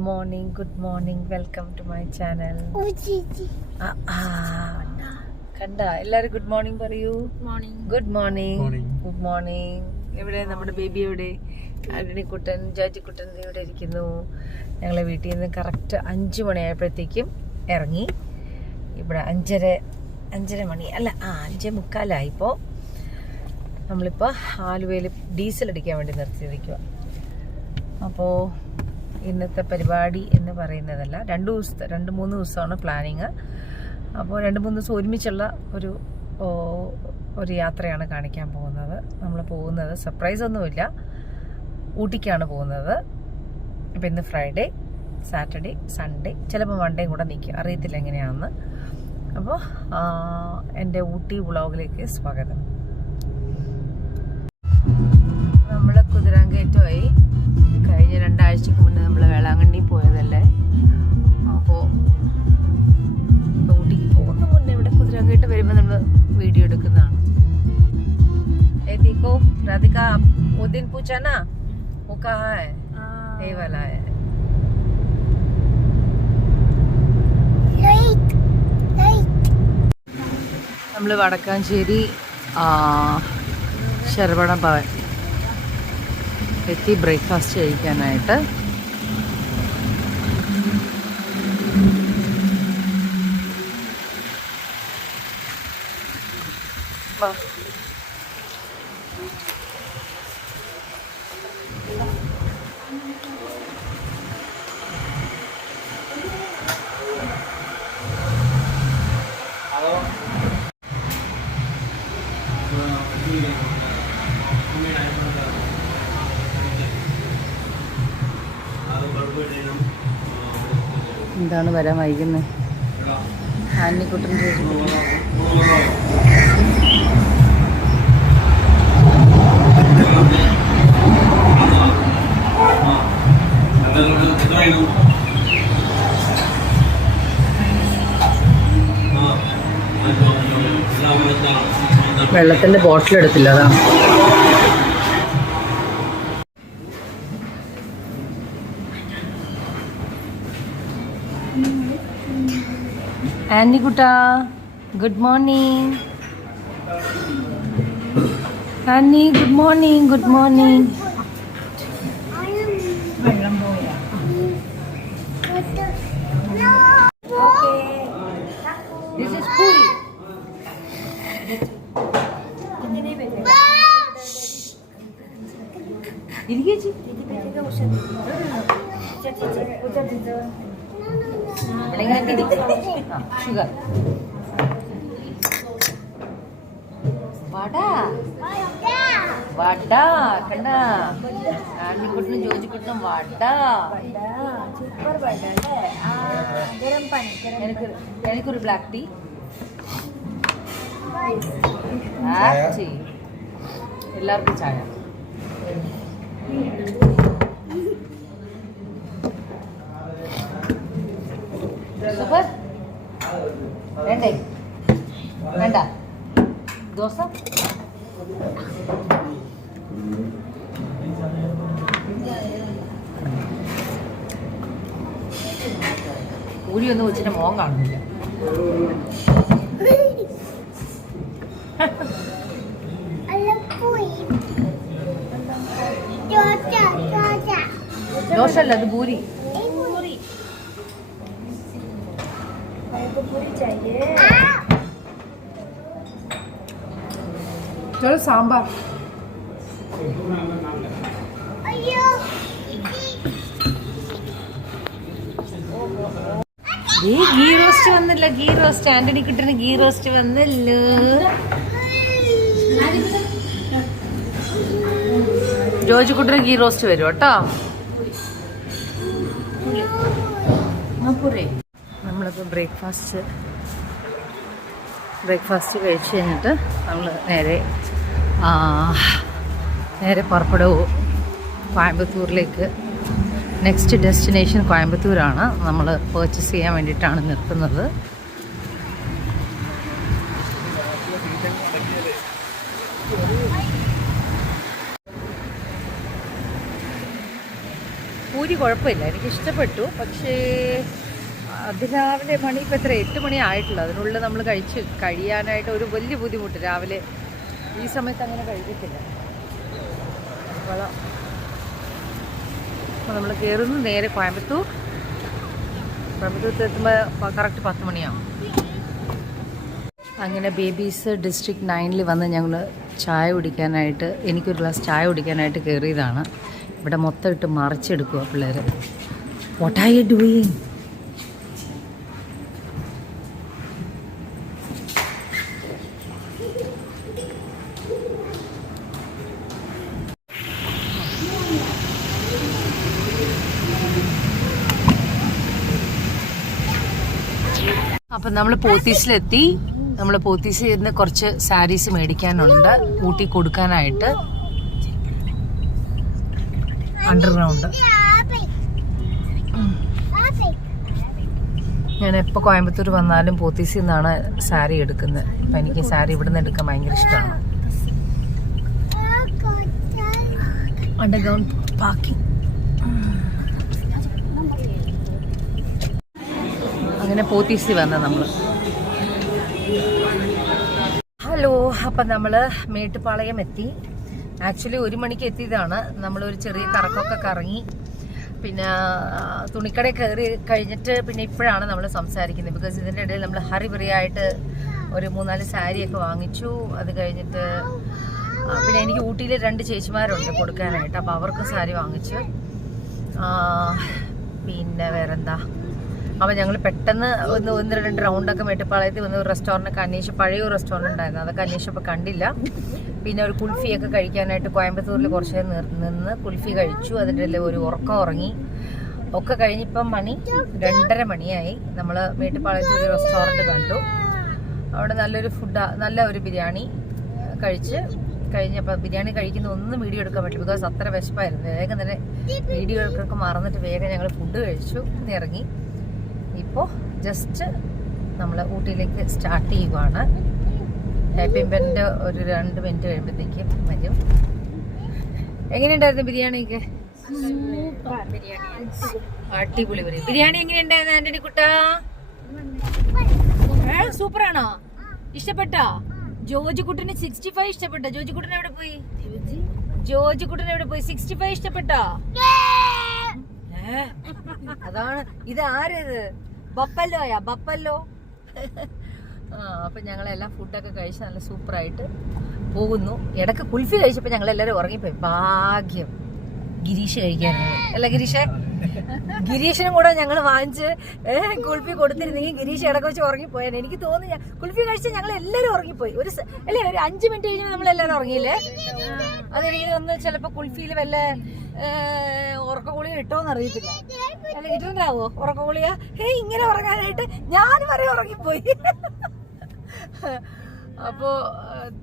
Good morning. Welcome to my channel. കണ്ട എല്ലാരും good morning പറയൂ. Good morning. എവിടെ നമ്മുടെ ബേബി? എവിടെ? ആന്റണിക്കുട്ടൻ, ജാജിക്കുട്ടൻ ഇവിടെ ഇരിക്കുന്നു. ഞങ്ങളെ വീട്ടിൽ നിന്ന് കറക്റ്റ് 5 മണിയായപ്പോഴത്തേക്കും ഇറങ്ങി. ഇവിടെ 5:30 മണി അല്ല 5:45 ഇപ്പോൾ. നമ്മളിപ്പോൾ ആലുവയിൽ ഡീസൽ അടിക്കാൻ വേണ്ടി നിർത്തിയിരിക്കുക. അപ്പോൾ ഇന്നത്തെ പരിപാടി എന്ന് പറയുന്നതല്ല, 2-3 ദിവസമാണ് പ്ലാനിങ്. അപ്പോൾ 2-3 ദിവസം ഒരുമിച്ചുള്ള ഒരു യാത്രയാണ് കാണിക്കാൻ പോകുന്നത്. നമ്മൾ പോകുന്നത് സർപ്രൈസ് ഒന്നുമില്ല, ഊട്ടിക്കാണ് പോകുന്നത്. അപ്പോൾ ഇന്ന് ഫ്രൈഡേ, സാറ്റർഡേ, സൺഡേ, ചിലപ്പോൾ മൺഡേയും കൂടെ നിൽക്കും, അറിയത്തില്ല എങ്ങനെയാണെന്ന്. അപ്പോൾ എൻ്റെ ഊട്ടി വ്ളോഗിലേക്ക് സ്വാഗതം. നമ്മൾ കുതിരാങ്കയറ്റമായി. കഴിഞ്ഞ 2 ആഴ്ചക്ക് മുന്നേ നമ്മൾ വേളാങ്കണ്ണി പോയതല്ലേ. അപ്പോൾ ഊട്ടിക്ക് പോകുന്ന മുന്നേ ഇവിടെ കുതിരാങ്കയറ്റം വരുമ്പോൾ നമ്മൾ വീഡിയോ എടുക്കുന്നതാണ്. देखो राधिका, वो दिन पूछा ना वो कहाँ है? ये वाला है. നമ്മൾ വടക്കാഞ്ചേരി ശരവണ ഭവൻ എത്തി ബ്രേക്ക്ഫാസ്റ്റ് കഴിക്കാനായിട്ട്. എന്താണ് വരാൻ വൈകുന്നത്? ആന്റിക്കുട്ടൻ ചോദിച്ചു. വെള്ളത്തിന്റെ ബോട്ടിൽ എടുത്തില്ല, അതാണ്. ആന്റിക്കുട്ടാ, good morning. Aunty good morning. Good morning. വെള്ളം പോയാ? This is puri. ഇരിക്കേച്ചി. ഷുഗർ വട കണ്ട. ആന്റിക്കുട്ടനും ജോജിക്കുട്ടനും വട. എനിക്കൊരു ബ്ലാക്ക് ടീ. എല്ലാവർക്കും ചായ. സൂപ്പർ. വേണ്ടേ? വേണ്ട ദോശ. പൂരിയൊന്നും വെച്ചിട്ട് മോൻ കാണുന്നില്ല. ദോശ അല്ല, അത് പൂരി. चलो सांबार. ഗീ റോസ്റ്റ് വന്നില്ല. ഗീ റോസ്റ്റ് ആന്റണി കുട്ടന് ഗീ റോസ്റ്റ് വന്നല്ലോ. ജോജി കുട്ടന് ഗീ റോസ്റ്റ് വരും കേട്ടോ. നമ്മളിപ്പോൾ ബ്രേക്ക്ഫാസ്റ്റ് കഴിച്ച് കഴിഞ്ഞിട്ട് നമ്മൾ നേരെ പുറപ്പെടും കോയമ്പത്തൂരിലേക്ക്. Next destination കോയമ്പത്തൂരാണ്. നമ്മൾ പർച്ചേസ് ചെയ്യാൻ വേണ്ടിയിട്ടാണ് നിർത്തുന്നത്. പൂരി ഊട്ടി കുഴപ്പമില്ല, എനിക്ക് ഇഷ്ടപ്പെട്ടു. പക്ഷേ അതിരാവിലെ മണി ഇപ്പോൾ എത്ര 8 മണി ആയിട്ടുള്ളൂ. അതിനുള്ളിൽ നമ്മൾ കഴിയാനായിട്ട് ഒരു വലിയ ബുദ്ധിമുട്ട്. രാവിലെ ഈ സമയത്ത് അങ്ങനെ കഴിക്കത്തില്ല. അപ്പോൾ നമ്മൾ കയറുന്നു നേരെ കോയമ്പത്തൂർ എത്തുമ്പോൾ കറക്റ്റ് 10 മണിയാവും. അങ്ങനെ ബേബീസ് ഡിസ്ട്രിക്ട് 9 വന്ന് ഞങ്ങൾ ചായ കുടിക്കാനായിട്ട്, എനിക്കൊരു ഗ്ലാസ് ചായ കുടിക്കാനായിട്ട് കയറിയതാണ്. ഇവിടെ മൊത്തം ഇട്ട് മറിച്ചെടുക്കുക പിള്ളേർ. What are you doing? അപ്പം നമ്മൾ പോത്തീസിലെത്തി. നമ്മൾ പോത്തീസിൽ ഇരുന്ന് കുറച്ച് സാരീസ് മേടിക്കാനുണ്ട് ഊട്ടി കൊടുക്കാനായിട്ട്. അണ്ടർഗ്രൗണ്ട്. ഞാൻ എപ്പോൾ കോയമ്പത്തൂർ വന്നാലും പോത്തീസിൽ നിന്നാണ് സാരി എടുക്കുന്നത്. അപ്പം എനിക്ക് സാരി ഇവിടെ നിന്ന് എടുക്കാൻ ഭയങ്കര ഇഷ്ടമാണ്. Underground parking. അങ്ങനെ പോത്തീസിൽ വന്ന നമ്മൾ. ഹലോ, അപ്പം നമ്മൾ മേട്ടുപ്പാളയം എത്തി. ആക്ച്വലി 1 മണിക്ക് എത്തിയതാണ്. നമ്മളൊരു ചെറിയ കറക്കമൊക്കെ കറങ്ങി, പിന്നെ തുണിക്കടയിൽ കയറി കഴിഞ്ഞിട്ട് പിന്നെ ഇപ്പോഴാണ് നമ്മൾ സംസാരിക്കുന്നത്. ബിക്കോസ് ഇതിൻ്റെ ഇടയിൽ നമ്മൾ ഹറിബറിയായിട്ട് ഒരു 3-4 സാരിയൊക്കെ വാങ്ങിച്ചു. അത് കഴിഞ്ഞിട്ട് പിന്നെ എനിക്ക് ഊട്ടിയിൽ 2 ചേച്ചിമാരുണ്ട് കൊടുക്കാനായിട്ട്, അപ്പോൾ അവർക്ക് സാരി വാങ്ങിച്ചു. പിന്നെ വേറെന്താ, അപ്പോൾ ഞങ്ങൾ പെട്ടെന്ന് 1-2 റൗണ്ടൊക്കെ മേട്ടുപ്പാളയത്തിൽ വന്ന് ഒരു റെസ്റ്റോറൻറ്റൊക്കെ അന്വേഷിച്ച്, പഴയ ഒരു റെസ്റ്റോറൻറ്റ് ഉണ്ടായിരുന്നു, അതൊക്കെ അന്വേഷിച്ചപ്പോൾ കണ്ടില്ല. പിന്നെ ഒരു കുൽഫിയൊക്കെ കഴിക്കാനായിട്ട് കോയമ്പത്തൂരിൽ കുറച്ച് നിന്ന് കുൽഫി കഴിച്ചു. അതിൻ്റെ ഇടയിൽ ഒരു ഉറക്കം ഉറങ്ങി. ഒക്കെ കഴിഞ്ഞിപ്പം മണി 2:30 മണിയായി. നമ്മൾ മേട്ടുപ്പാളയത്തിൽ ഒരു റെസ്റ്റോറൻറ്റ് കണ്ടു. അവിടെ നല്ലൊരു നല്ല ഒരു ബിരിയാണി കഴിഞ്ഞപ്പോൾ ബിരിയാണി കഴിക്കുന്ന ഒന്നും വീഡിയോ എടുക്കാൻ പറ്റില്ല, ബിക്കോസ് അത്ര വിശപ്പായിരുന്നു. വേഗം തന്നെ വീഡിയോ എടുക്കൊക്കെ മറന്നിട്ട് വേഗം ഞങ്ങൾ ഫുഡ് കഴിച്ചു, ഇറങ്ങി. ഇപ്പോൾ ജസ്റ്റ് നമ്മൾ ഊട്ടിയിലേക്ക് സ്റ്റാർട്ട് ചെയ്യുവാണ്. ടൈപ്പിംഗ് ഒരു 2 മിനിറ്റ് കഴിയുമ്പോഴത്തേക്കും വരും. എങ്ങനെയുണ്ടായിരുന്നു ബിരിയാണിയൊക്കെ? അടിപൊളി ബിരിയാണി. എങ്ങനെയുണ്ടായിരുന്നു ആന്റണി കുട്ടാ? സൂപ്പറാണോ? ഇഷ്ടപ്പെട്ടോ? ജോജിക്കുട്ടന് 65 ഇഷ്ടപ്പെട്ടോ? ജോജിക്കുട്ടൻ എവിടെ പോയി? 65 ഇഷ്ടപ്പെട്ടോ? അതാണ്. ഇത് ആരത്? ബപ്പല്ലോ. അപ്പം ഞങ്ങളെല്ലാം ഫുഡൊക്കെ കഴിച്ച് നല്ല സൂപ്പറായിട്ട് പോകുന്നു. ഇടയ്ക്ക് കുൽഫി കഴിച്ചപ്പോൾ ഞങ്ങളെല്ലാവരും ഉറങ്ങിപ്പോയി. ഭാഗ്യം ഗിരീഷ് കഴിക്കാനാണ്. അല്ല ഗിരീഷിനും കൂടെ ഞങ്ങൾ വാങ്ങിച്ച് കുൽഫി കൊടുത്തിരുന്നെങ്കിൽ ഗിരീഷ് ഇടയ്ക്ക് വെച്ച് ഉറങ്ങിപ്പോയാൽ. എനിക്ക് തോന്നുന്നു കുൽഫി കഴിച്ചാൽ ഞങ്ങൾ എല്ലാവരും ഉറങ്ങിപ്പോയി. ഒരു 5 മിനിറ്റ് കഴിഞ്ഞാൽ നമ്മളെല്ലാവരും ഉറങ്ങിയില്ലേ? അതെനിക്ക് തോന്നുന്നു ചിലപ്പോൾ കുൽഫിയിൽ വല്ല ഉറക്കഗുളിക ഇട്ടോന്ന് അറിയത്തില്ല. അല്ല, ഇട്ടുണ്ടാവോ ഉറക്കഗുളിക? ഇങ്ങനെ ഉറങ്ങാനായിട്ട് ഞാൻ വരെ ഉറങ്ങിപ്പോയി. അപ്പോ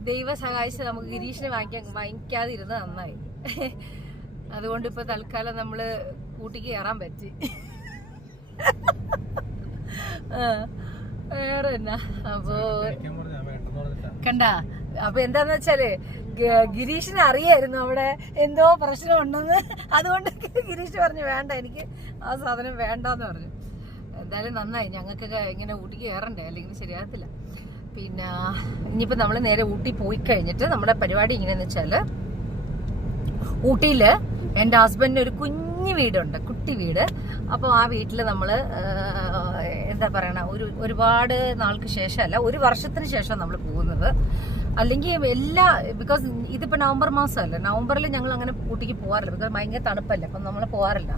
ദൈവം സഹായിച്ച് നമുക്ക് ഗിരീഷിനെ വാങ്ങിക്കാതിരുന്ന് നന്നായി. അതുകൊണ്ട് ഇപ്പൊ തൽക്കാലം നമ്മള് ഊട്ടിക്ക് കയറാൻ പറ്റി. വേറെ എന്നാ. അപ്പോ കണ്ട, അപ്പൊ എന്താന്ന് വെച്ചാല് ഗിരീഷിനെ അറിയായിരുന്നു അവിടെ എന്തോ പ്രശ്നമുണ്ടെന്ന്. അതുകൊണ്ട് ഗിരീഷ് പറഞ്ഞു വേണ്ട, എനിക്ക് ആ സാധനം വേണ്ടെന്ന് പറഞ്ഞു. എന്തായാലും നന്നായി, ഞങ്ങൾക്കൊക്കെ ഇങ്ങനെ ഊട്ടിക്ക് കയറണ്ടേ, അല്ലെങ്കിൽ ശരിയാകത്തില്ല. പിന്നെ ഇനിയിപ്പോൾ നമ്മൾ നേരെ ഊട്ടി പോയി കഴിഞ്ഞിട്ട് നമ്മുടെ പരിപാടി എങ്ങനെയാന്ന് വെച്ചാൽ, ഊട്ടിയിൽ എൻ്റെ ഹസ്ബൻഡിന് ഒരു കുഞ്ഞു വീടുണ്ട്, കുട്ടി വീട്. അപ്പോൾ ആ വീട്ടിൽ നമ്മൾ എന്താ പറയണ, ഒരുപാട് നാൾക്ക് ശേഷമല്ല, 1 വർഷത്തിന് ശേഷം നമ്മൾ പോകുന്നത്. അല്ലെങ്കിൽ ബിക്കോസ് ഇതിപ്പോൾ നവംബർ മാസമല്ല, നവംബറിൽ ഞങ്ങൾ അങ്ങനെ ഊട്ടിക്ക് പോകാറില്ല, ബിക്കോസ് ഭയങ്കര തണുപ്പല്ലേ, അപ്പം നമ്മൾ പോകാറില്ല.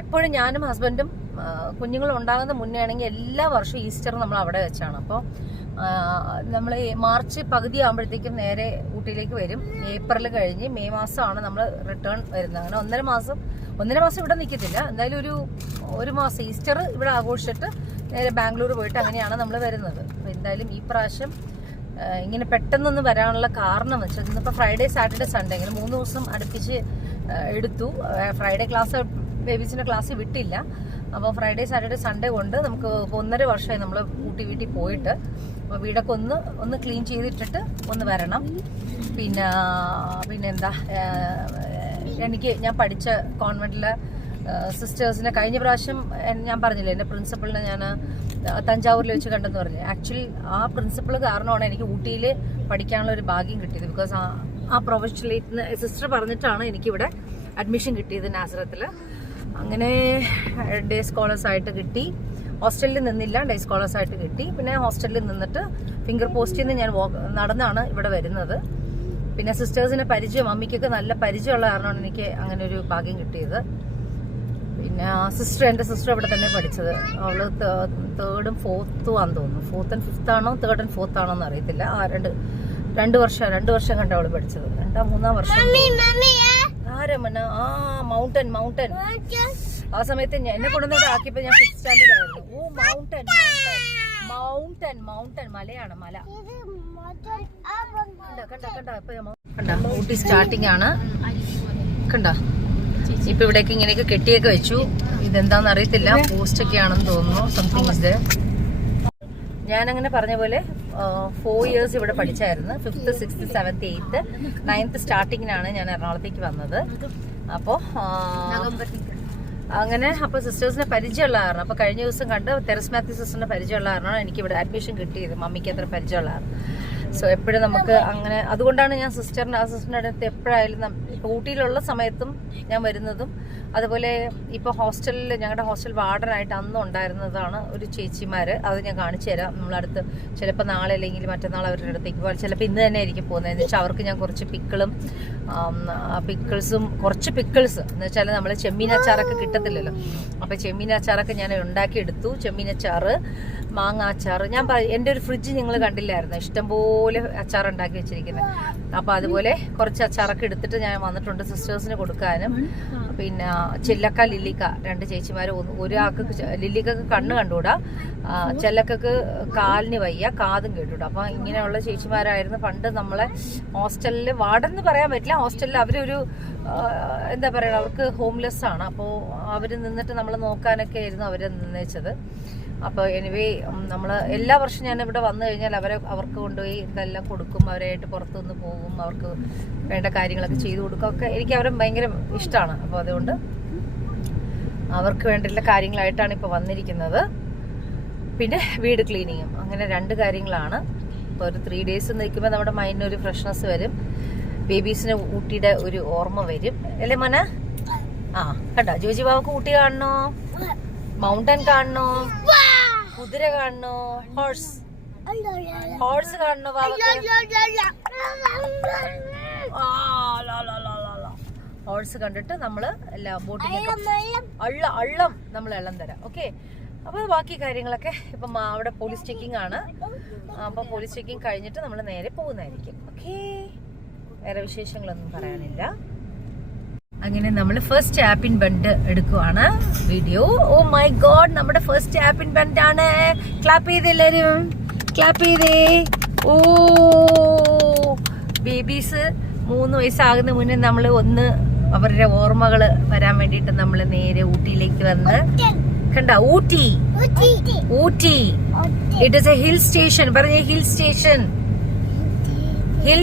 എപ്പോഴും ഞാനും ഹസ്ബൻഡും കുഞ്ഞുങ്ങളും ഉണ്ടാകുന്ന മുന്നേ ആണെങ്കിൽ എല്ലാ വർഷവും ഈസ്റ്റർ നമ്മൾ അവിടെ വെച്ചാണ്. അപ്പോൾ നമ്മൾ മാർച്ച് പകുതി ആകുമ്പോഴത്തേക്കും നേരെ ഊട്ടിയിലേക്ക് വരും. ഏപ്രിൽ കഴിഞ്ഞ് മെയ് മാസമാണ് നമ്മൾ റിട്ടേൺ വരുന്നത്. അങ്ങനെ 1.5 മാസം ഇവിടെ നിൽക്കത്തില്ല. എന്തായാലും ഒരു മാസം ഈസ്റ്റർ ഇവിടെ ആഘോഷിച്ചിട്ട് നേരെ ബാംഗ്ലൂർ പോയിട്ട് അങ്ങനെയാണ് നമ്മൾ വരുന്നത്. അപ്പോൾ എന്തായാലും ഈ പ്രാവശ്യം ഇങ്ങനെ പെട്ടെന്നൊന്ന് വരാനുള്ള കാരണം എന്ന് വെച്ചാൽ, ഇന്നിപ്പോൾ ഫ്രൈഡേ സാറ്റർഡേ സൺഡേ ഇങ്ങനെ 3 ദിവസം അടുപ്പിച്ച് എടുത്തു. ഫ്രൈഡേ ബേബീസിൻ്റെ ക്ലാസ് വിട്ടില്ല. അപ്പോൾ ഫ്രൈഡേ സാറ്റർഡേ സൺഡേ കൊണ്ട് നമുക്ക് 1.5 വർഷമായി നമ്മൾ വീട്ടിൽ പോയിട്ട്. അപ്പോൾ വീടൊക്കെ ഒന്ന് ക്ലീൻ ചെയ്തിട്ടിട്ട് ഒന്ന് വരണം. പിന്നെന്താ, ഞാൻ പഠിച്ച കോൺവെന്റിൽ സിസ്റ്റേഴ്സിനെ കഴിഞ്ഞ പ്രാവശ്യം ഞാൻ പറഞ്ഞില്ലേ എൻ്റെ പ്രിൻസിപ്പളിനെ ഞാൻ തഞ്ചാവൂരിൽ വെച്ച് കണ്ടെന്ന് പറഞ്ഞു. ആക്ച്വലി ആ പ്രിൻസിപ്പൾ കാരണമാണ് എനിക്ക് ഊട്ടിയിൽ പഠിക്കാനുള്ള ഒരു ഭാഗ്യം കിട്ടിയത്. ബിക്കോസ് ആ പ്രൊഫഷണലേറ്റ് സിസ്റ്റർ പറഞ്ഞിട്ടാണ് എനിക്കിവിടെ അഡ്മിഷൻ കിട്ടിയത് നാസറത്തിൽ. അങ്ങനെ ഡേ സ്കോളേഴ്സായിട്ട് കിട്ടി. ഹോസ്റ്റലിൽ നിന്നില്ല, ഡേ സ്കോളേഴ്സായിട്ട് കിട്ടി. പിന്നെ ഹോസ്റ്റലിൽ നിന്നിട്ട് ഫിംഗർ പോസ്റ്റിൽ നിന്ന് ഞാൻ നടന്നാണ് ഇവിടെ വരുന്നത്. പിന്നെ സിസ്റ്റേഴ്സിനെ പരിചയം, മമ്മിക്കൊക്കെ നല്ല പരിചയമുള്ള കാരണമാണ് എനിക്ക് അങ്ങനെ ഒരു ഭാഗ്യം കിട്ടിയത്. പിന്നെ എൻ്റെ സിസ്റ്റർ ഇവിടെ തന്നെ പഠിച്ചത്. അവള് 3rd and 4th ആണെന്ന് തോന്നുന്നു. 4th and 5th ആണോ 3rd and 4th ആണോ എന്ന് അറിയത്തില്ല. രണ്ട് വർഷം കണ്ട അവള് പഠിച്ചത്. 3-ാം വർഷം. മൗണ്ടൻ ആ സമയത്ത് എന്നെ കൊണ്ടുവന്നിവിടെ ആക്കിയപ്പോ ഞാൻ 5th സ്റ്റാൻഡേർഡ് ആയിരുന്നു. ഓ മൗണ്ടൻ മലയാണ്, മല. കണ്ട ഊട്ടി സ്റ്റാർട്ടിംഗ് ആണ്. കണ്ട ഇപ്പൊ ഇവിടേക്ക് ഇങ്ങനെയൊക്കെ കെട്ടിയൊക്കെ വെച്ചു. ഇതെന്താന്ന് അറിയത്തില്ല, പോസ്റ്റ് ഒക്കെ ആണെന്ന് തോന്നുന്നു. സംതിങ് ഇത് ഞാനങ്ങനെ പറഞ്ഞ പോലെ 4 years ഇവിടെ പഠിച്ചായിരുന്നു. 5th, 6th, 7th, 8th, 9th സ്റ്റാർട്ടിങ്ങിനാണ് ഞാൻ എറണാകുളത്തേക്ക് വന്നത്. അപ്പോ അങ്ങനെ അപ്പൊ സിസ്റ്റേഴ്സിനെ പരിചയമുള്ള കാരണം, അപ്പൊ കഴിഞ്ഞ ദിവസം കണ്ട് തെരസ് മാത്യു സിസ്റ്ററിനെ പരിചയമുള്ള കാരണമാണ് എനിക്ക് ഇവിടെ അഡ്മിഷൻ കിട്ടിയത്. മമ്മിക്ക് അത്ര പരിചയമുള്ള കാരണം. സോ എപ്പോഴും നമുക്ക് അങ്ങനെ, അതുകൊണ്ടാണ് ഞാൻ സിസ്റ്ററിന്റെ അടുത്ത് എപ്പോഴായാലും ഊട്ടിയിലുള്ള സമയത്തും ഞാൻ വരുന്നതും. അതുപോലെ ഇപ്പൊ ഹോസ്റ്റലിൽ ഞങ്ങളുടെ ഹോസ്റ്റൽ വാർഡനായിട്ട് അന്ന് ഉണ്ടായിരുന്നതാണ് ഒരു ചേച്ചിമാര്. അത് ഞാൻ കാണിച്ചു തരാം നമ്മളടുത്ത്. ചിലപ്പോൾ നാളെ അല്ലെങ്കിൽ മറ്റന്നാൾ അവരുടെ അടുത്തേക്ക് പോകാൻ, ചിലപ്പോൾ ഇന്ന് തന്നെ ആയിരിക്കും പോകുന്നത്. എന്ന് വെച്ചാൽ അവർക്ക് ഞാൻ കുറച്ച് കുറച്ച് പിക്കിൾസ് എന്ന് വെച്ചാൽ നമ്മൾ ചെമ്മീനച്ചാറൊക്കെ കിട്ടത്തില്ലല്ലോ. അപ്പൊ ചെമ്മീനച്ചാറൊക്കെ ഞാൻ ഉണ്ടാക്കിയെടുത്തു. ചെമ്മീനച്ചാറ്, മാങ്ങ അച്ചാറ്. ഞാൻ എൻ്റെ ഒരു ഫ്രിഡ്ജ് നിങ്ങൾ കണ്ടില്ലായിരുന്നു, ഇഷ്ടംപോലെ അച്ചാർ ഉണ്ടാക്കി വെച്ചിരിക്കുന്നത്. അപ്പൊ അതുപോലെ കുറച്ച് അച്ചാറൊക്കെ എടുത്തിട്ട് ഞാൻ വന്നിട്ടുണ്ട് സിസ്റ്റേഴ്സിന് കൊടുക്കാനും. പിന്നെ ചെല്ലക്ക, ലില്ലിക്ക, 2 ചേച്ചിമാര്. ഒരാൾക്ക് ലില്ലിക്കൊക്കെ കണ്ണ് കണ്ടുകൂടാ, ചെല്ലക്കൊക്കെ കാലിന് വയ്യ, കാതും കേട്ടുകൂടാ. അപ്പൊ ഇങ്ങനെയുള്ള ചേച്ചിമാരായിരുന്നു പണ്ട് നമ്മളെ ഹോസ്റ്റലിൽ. വാർഡെന്ന് പറയാൻ പറ്റില്ല, ഹോസ്റ്റലിൽ അവരൊരു എന്താ പറയുക, അവർക്ക് ഹോംലെസ് ആണ്. അപ്പോൾ അവര് നിന്നിട്ട് നമ്മൾ നോക്കാനൊക്കെ ആയിരുന്നു അവര് നിന്നേച്ചത്. അപ്പോൾ എനിവേ നമ്മൾ എല്ലാ വർഷവും ഞാൻ ഇവിടെ വന്നു കഴിഞ്ഞാൽ അവർക്ക് കൊണ്ടുപോയി ഇതെല്ലാം കൊടുക്കും. അവരായിട്ട് പുറത്തുനിന്ന് പോകും, അവർക്ക് വേണ്ട കാര്യങ്ങളൊക്കെ ചെയ്തു കൊടുക്കും. ഒക്കെ എനിക്ക് അവരെ ഭയങ്കര ഇഷ്ടമാണ്. അപ്പോൾ അതുകൊണ്ട് അവർക്ക് വേണ്ടിയുള്ള കാര്യങ്ങളായിട്ടാണ് ഇപ്പോൾ വന്നിരിക്കുന്നത്. പിന്നെ വീട് ക്ലീനിങ്ങും, അങ്ങനെ 2 കാര്യങ്ങളാണ്. ഇപ്പോൾ ഒരു 3 days നിൽക്കുമ്പോൾ നമ്മുടെ മൈൻഡിന് ഒരു ഫ്രഷ്നെസ് വരും. ബേബീസിന് ഊട്ടിയുടെ ഒരു ഓർമ്മ വരും അല്ലേ മോന? കണ്ടോ ജോജി ബാബക്ക് ഊട്ടി കാണണോ, മൗണ്ടൻ കാണണോ, കുതിര കാണണോ, ഹോഴ്സ് കാണണോ ബാബക്ക്? ഹോഴ്സ് കണ്ടിട്ട് നമ്മള് എല്ലാ ബോട്ടിങ് അള്ളം നമ്മൾ എള്ളം തരാം. ഓക്കെ, അപ്പൊ ബാക്കി കാര്യങ്ങളൊക്കെ ഇപ്പം അവിടെ പോലീസ് ചെക്കിംഗ് ആണ്. അപ്പൊ പോലീസ് ചെക്കിംഗ് കഴിഞ്ഞിട്ട് നമ്മൾ നേരെ പോകുന്നതായിരിക്കും. ഓക്കെ, വേറെ വിശേഷങ്ങളൊന്നും പറയാനില്ല. അങ്ങനെ നമ്മൾ ഫസ്റ്റ് ആപ്പ് ഇൻ ബണ്ട് എടുക്കുവാണ് വീഡിയോ. ഓ മൈ ഗോഡ്, നമ്മുടെ ഫസ്റ്റ് ആപ്പ് ഇൻ ബണ്ട് ആണ്. ക്ലാപ്പ് ചെയ്ത് എല്ലാരും, ക്ലാപ്പ് ചെയ്തേ. ഓ, ബേബീസ് 3 വയസ്സാകുന്ന മുന്നേ നമ്മൾ അവരുടെ ഓർമ്മകള് വരാൻ വേണ്ടിട്ട് നമ്മൾ നേരെ ഊട്ടിയിലേക്ക് വന്ന്. കണ്ട Ooty, it is A hill station. പറഞ്ഞ ഹിൽ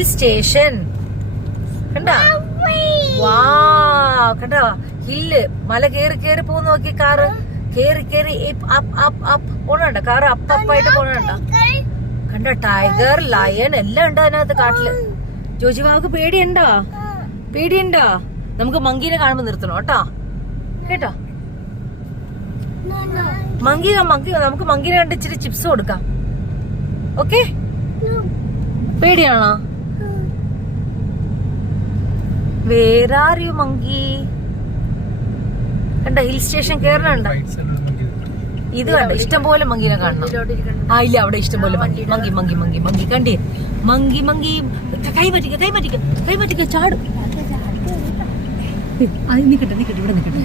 സ്റ്റേഷൻ. കണ്ട, വാ, കണ്ട ഹില്ല്, മല കേറി പോകുന്ന നോക്കി. കാറ് കേറി പോണണ്ട, കാറ് അപ്പായിട്ട് പോണണ്ട. കണ്ട, ടൈഗർ, ലയൺ എല്ലാം ഉണ്ട് അതിനകത്ത് കാട്ടില്. ജോജി ബാബുക്ക് പേടിയുണ്ടോ? നമുക്ക് മങ്കീനെ കാണുമ്പോ നിർത്തണം കേട്ടോ. മങ്കി നമുക്ക് മങ്കീനെ കണ്ട് ഇച്ചിരി ചിപ്സ് കൊടുക്കാം. ഓക്കെ, പേടിയാണോ? വേറെ ആരെയോ മങ്കി. കണ്ട, ഹിൽ സ്റ്റേഷൻ കേറണുണ്ട. ഇത് കണ്ട, ഇഷ്ടംപോലെ മങ്കീനെ കാണണം. ഇല്ല, അവിടെ ഇഷ്ടംപോലെ മങ്കി കണ്ടേ. മങ്കി കൈ പറ്റിക്ക ചാടും. അത് നിക്കട്ടെ, ഇവിടെ നിക്കട്ടെ.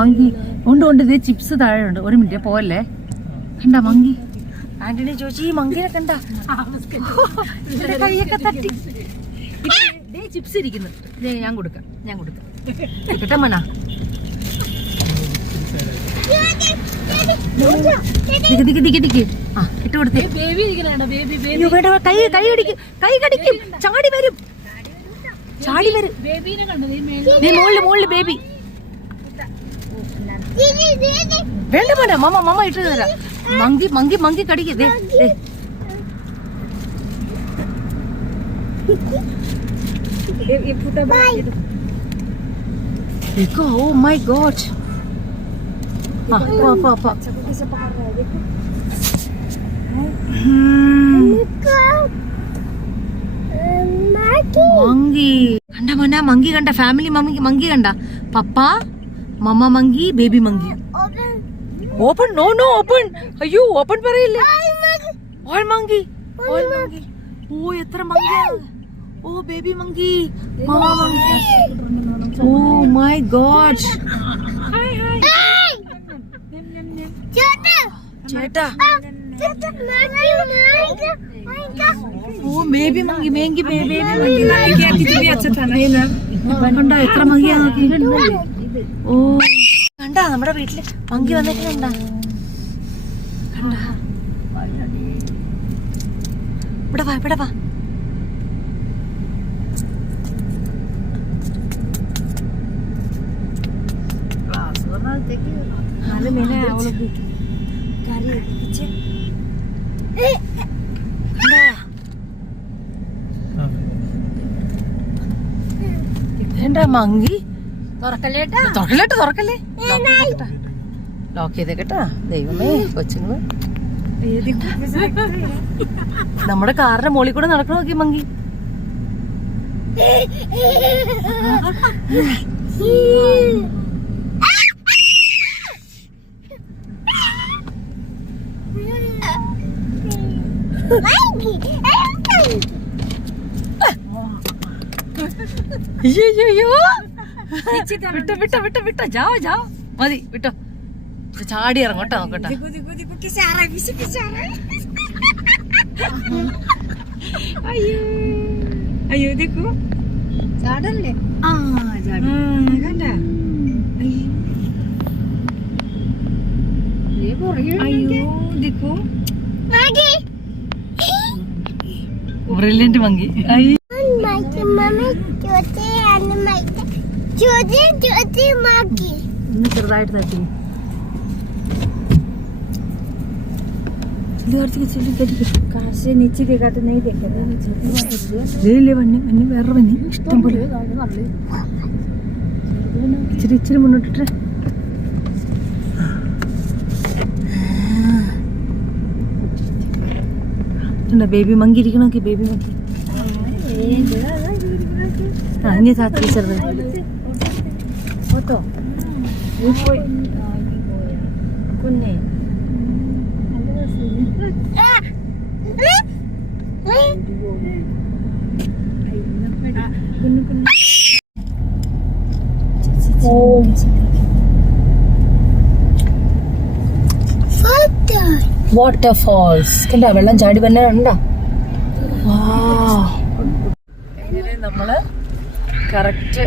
മങ്കി ഉണ്ട്. ചിപ്സ് താഴെ ഉണ്ട്. 1 minute പോവല്ലേ. കണ്ട മങ്കി. ആന്റണി ചോദിച്ചു, ഈ മങ്കിനെ കണ്ട, കൈയൊക്കെ തട്ടി. ചിപ്സ് ഇരിക്കുന്നു. ഞാൻ കൊടുക്കാം കേട്ടോ മന. ഇട്ട് കൊടുത്തേ. കൈ കടിക്കും, ചാടി വരും. മോളില് ബേബി. വേണ്ട വേണ്ട, മമ്മ ഇട്ട് തരാം. മങ്കി കടിക്കേ. Oh my God. മങ്കി കണ്ട മോനാ, മങ്കി കണ്ട. ഫാമിലി മങ്കി കണ്ട. Papa, mamma monkey, baby monkey. Open. No open. അയ്യോ, ഓപ്പൺ പറയില്ലേ. All monkey. ഓ എത്ര മങ്കിയാ. Oh baby monkey, mamma monkey. Oh my God. ചേട്ടാ. Oh baby monkey. കണ്ട എത്ര മങ്കിയാ നോക്കി. ഓ കണ്ടാ, നമ്മുടെ വീട്ടില് മങ്കി വന്നിട്ട് കണ്ട. ഇവിടെ വാ. എന്താ മങ്കി? തുറക്കല്ലേ. ലോക്ക് ചെയ്തേക്കട്ടാ. ദൈവമേ, കൊച്ചുങ്ങള് നമ്മുടെ കാറിന്റെ മുകളിൽ കൂടെ നടക്കണ നോക്കി മങ്കി. വിട്ടോ. ജാവോ മതി, വിട്ടോ. ചാടി ഇറങ്ങോട്ടോ. നോക്കട്ടെ. അയ്യോ देखो ചാടല്ലേ. Brilliant monkey. ചെറുതായിട്ട് തട്ടി. വേറെ പന്നി ഇഷ്ടം പോലെ. ഇച്ചിരി മുന്നോട്ടിട്ട്. ബേബി മങ്കി ഇരിക്കണോ? Baby monkey. ഇനി താത്തി ചെറുത്. കുഞ്ഞേ വാട്ടർഫോൾസ് കണ്ടാ, വെള്ളം ചാടി തന്നെ ഉണ്ടാ. എങ്ങനെ നമ്മള് കറക്റ്റ്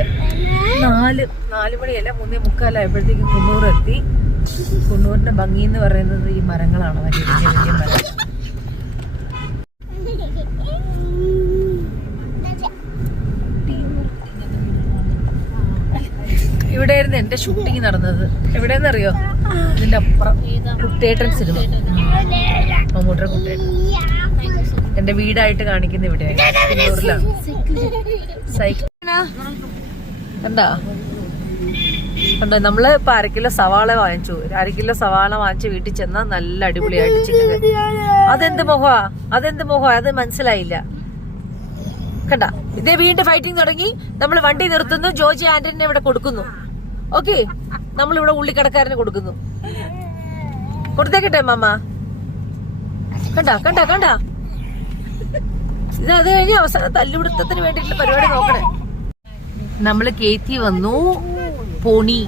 4 മണിയല്ല 3:45 കുന്നൂർ എത്തി. കുന്നൂരിന്റെ ഭംഗി എന്ന് പറയുന്നത് ഈ മരങ്ങളാണ്. വലിയ മരം. ഇവിടെയായിരുന്നു എന്റെ ഷൂട്ടിങ് നടന്നത്. എവിടെയെന്നറിയോ? ഇതിന്റെ അപ്പുറം കുട്ടേട്ടൻ സിനിമ. മമ്മൂട്ടിയുടെ കുട്ടേട്ടൻ. എന്റെ വീടായിട്ട് കാണിക്കുന്ന ഇവിടെ കുന്നൂരിലാണ്. കണ്ടോ നമ്മള് ഇപ്പൊ 1/2 കിലോ സവാള വാങ്ങിച്ചു. 1/2 കിലോ സവാള വാങ്ങിച്ച് വീട്ടിൽ ചെന്നാ നല്ല അടിപൊളിയായിട്ട് ചിക്കൻ. അതെന്ത് മോഹ അത് മനസ്സിലായില്ല. കണ്ട, ഇതേ വീണ്ടും ഫൈറ്റിംഗ് തുടങ്ങി. നമ്മൾ വണ്ടി നിർത്തുന്നു. ജോർജ് ആന്റണിനെ ഇവിടെ കൊടുക്കുന്നു. ഓക്കെ, നമ്മളിവിടെ ഉള്ളിക്കടക്കാരന് കൊടുക്കുന്നു. കൊടുത്തേക്കട്ടെ മാമ. കണ്ട ഇത് അത് കഴിഞ്ഞ് അവസാനം തല്ലുപിടുത്തത്തിന് വേണ്ടിയിട്ടുള്ള പരിപാടി നോക്കണേ. നമ്മള് കേത്തി വന്നു. പോണി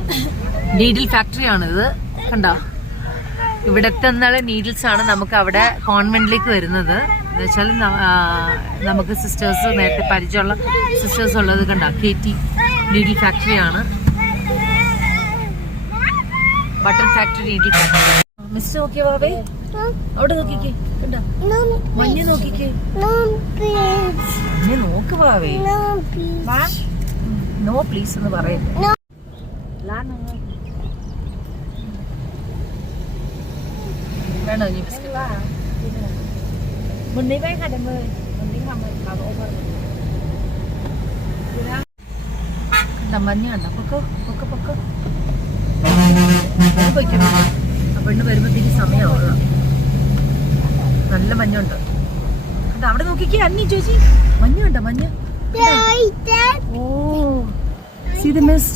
നീഡിൽ ഫാക്ടറി ആണിത്. കണ്ട, ഇവിടത്തെ നീഡിൽസ് ആണ് നമുക്ക് അവിടെ കോൺവെന്റിലേക്ക് വരുന്നത്. എന്ന് വെച്ചാൽ നമുക്ക് സിസ്റ്റേഴ്സ്, നേരത്തെ പരിചയമുള്ള സിസ്റ്റേഴ്സ് ഉള്ളത്. കണ്ട, കേറ്റി നീഡിൽ ഫാക്ടറി ആണ്. Butter factory, idli factory. Mister നോക്കിയോ ബാബേ? അവിടെ നോക്കിക്കേ, കണ്ടോ മഞ്ഞ നോക്കിക്കേ. മഞ്ഞ നോക്ക് ബാബേ. നോ പ്ലീസ് എന്ന് പറയല്ലേ. വേണോ ഇനി ബിസ്ക്കറ്റ്? മഞ്ഞ കണ്ട പൊക്കോ പൊക്കോ പൊക്കോ. പെണ്ണ് വരുമ്പോ തിരി സമയമാവുക. നല്ല മഞ്ഞുണ്ട് കണ്ട. അവിടെ നോക്കിക്കേ അന്നി ചേച്ചി, മഞ്ഞ കണ്ട മഞ്ഞ. ഓ see the mist.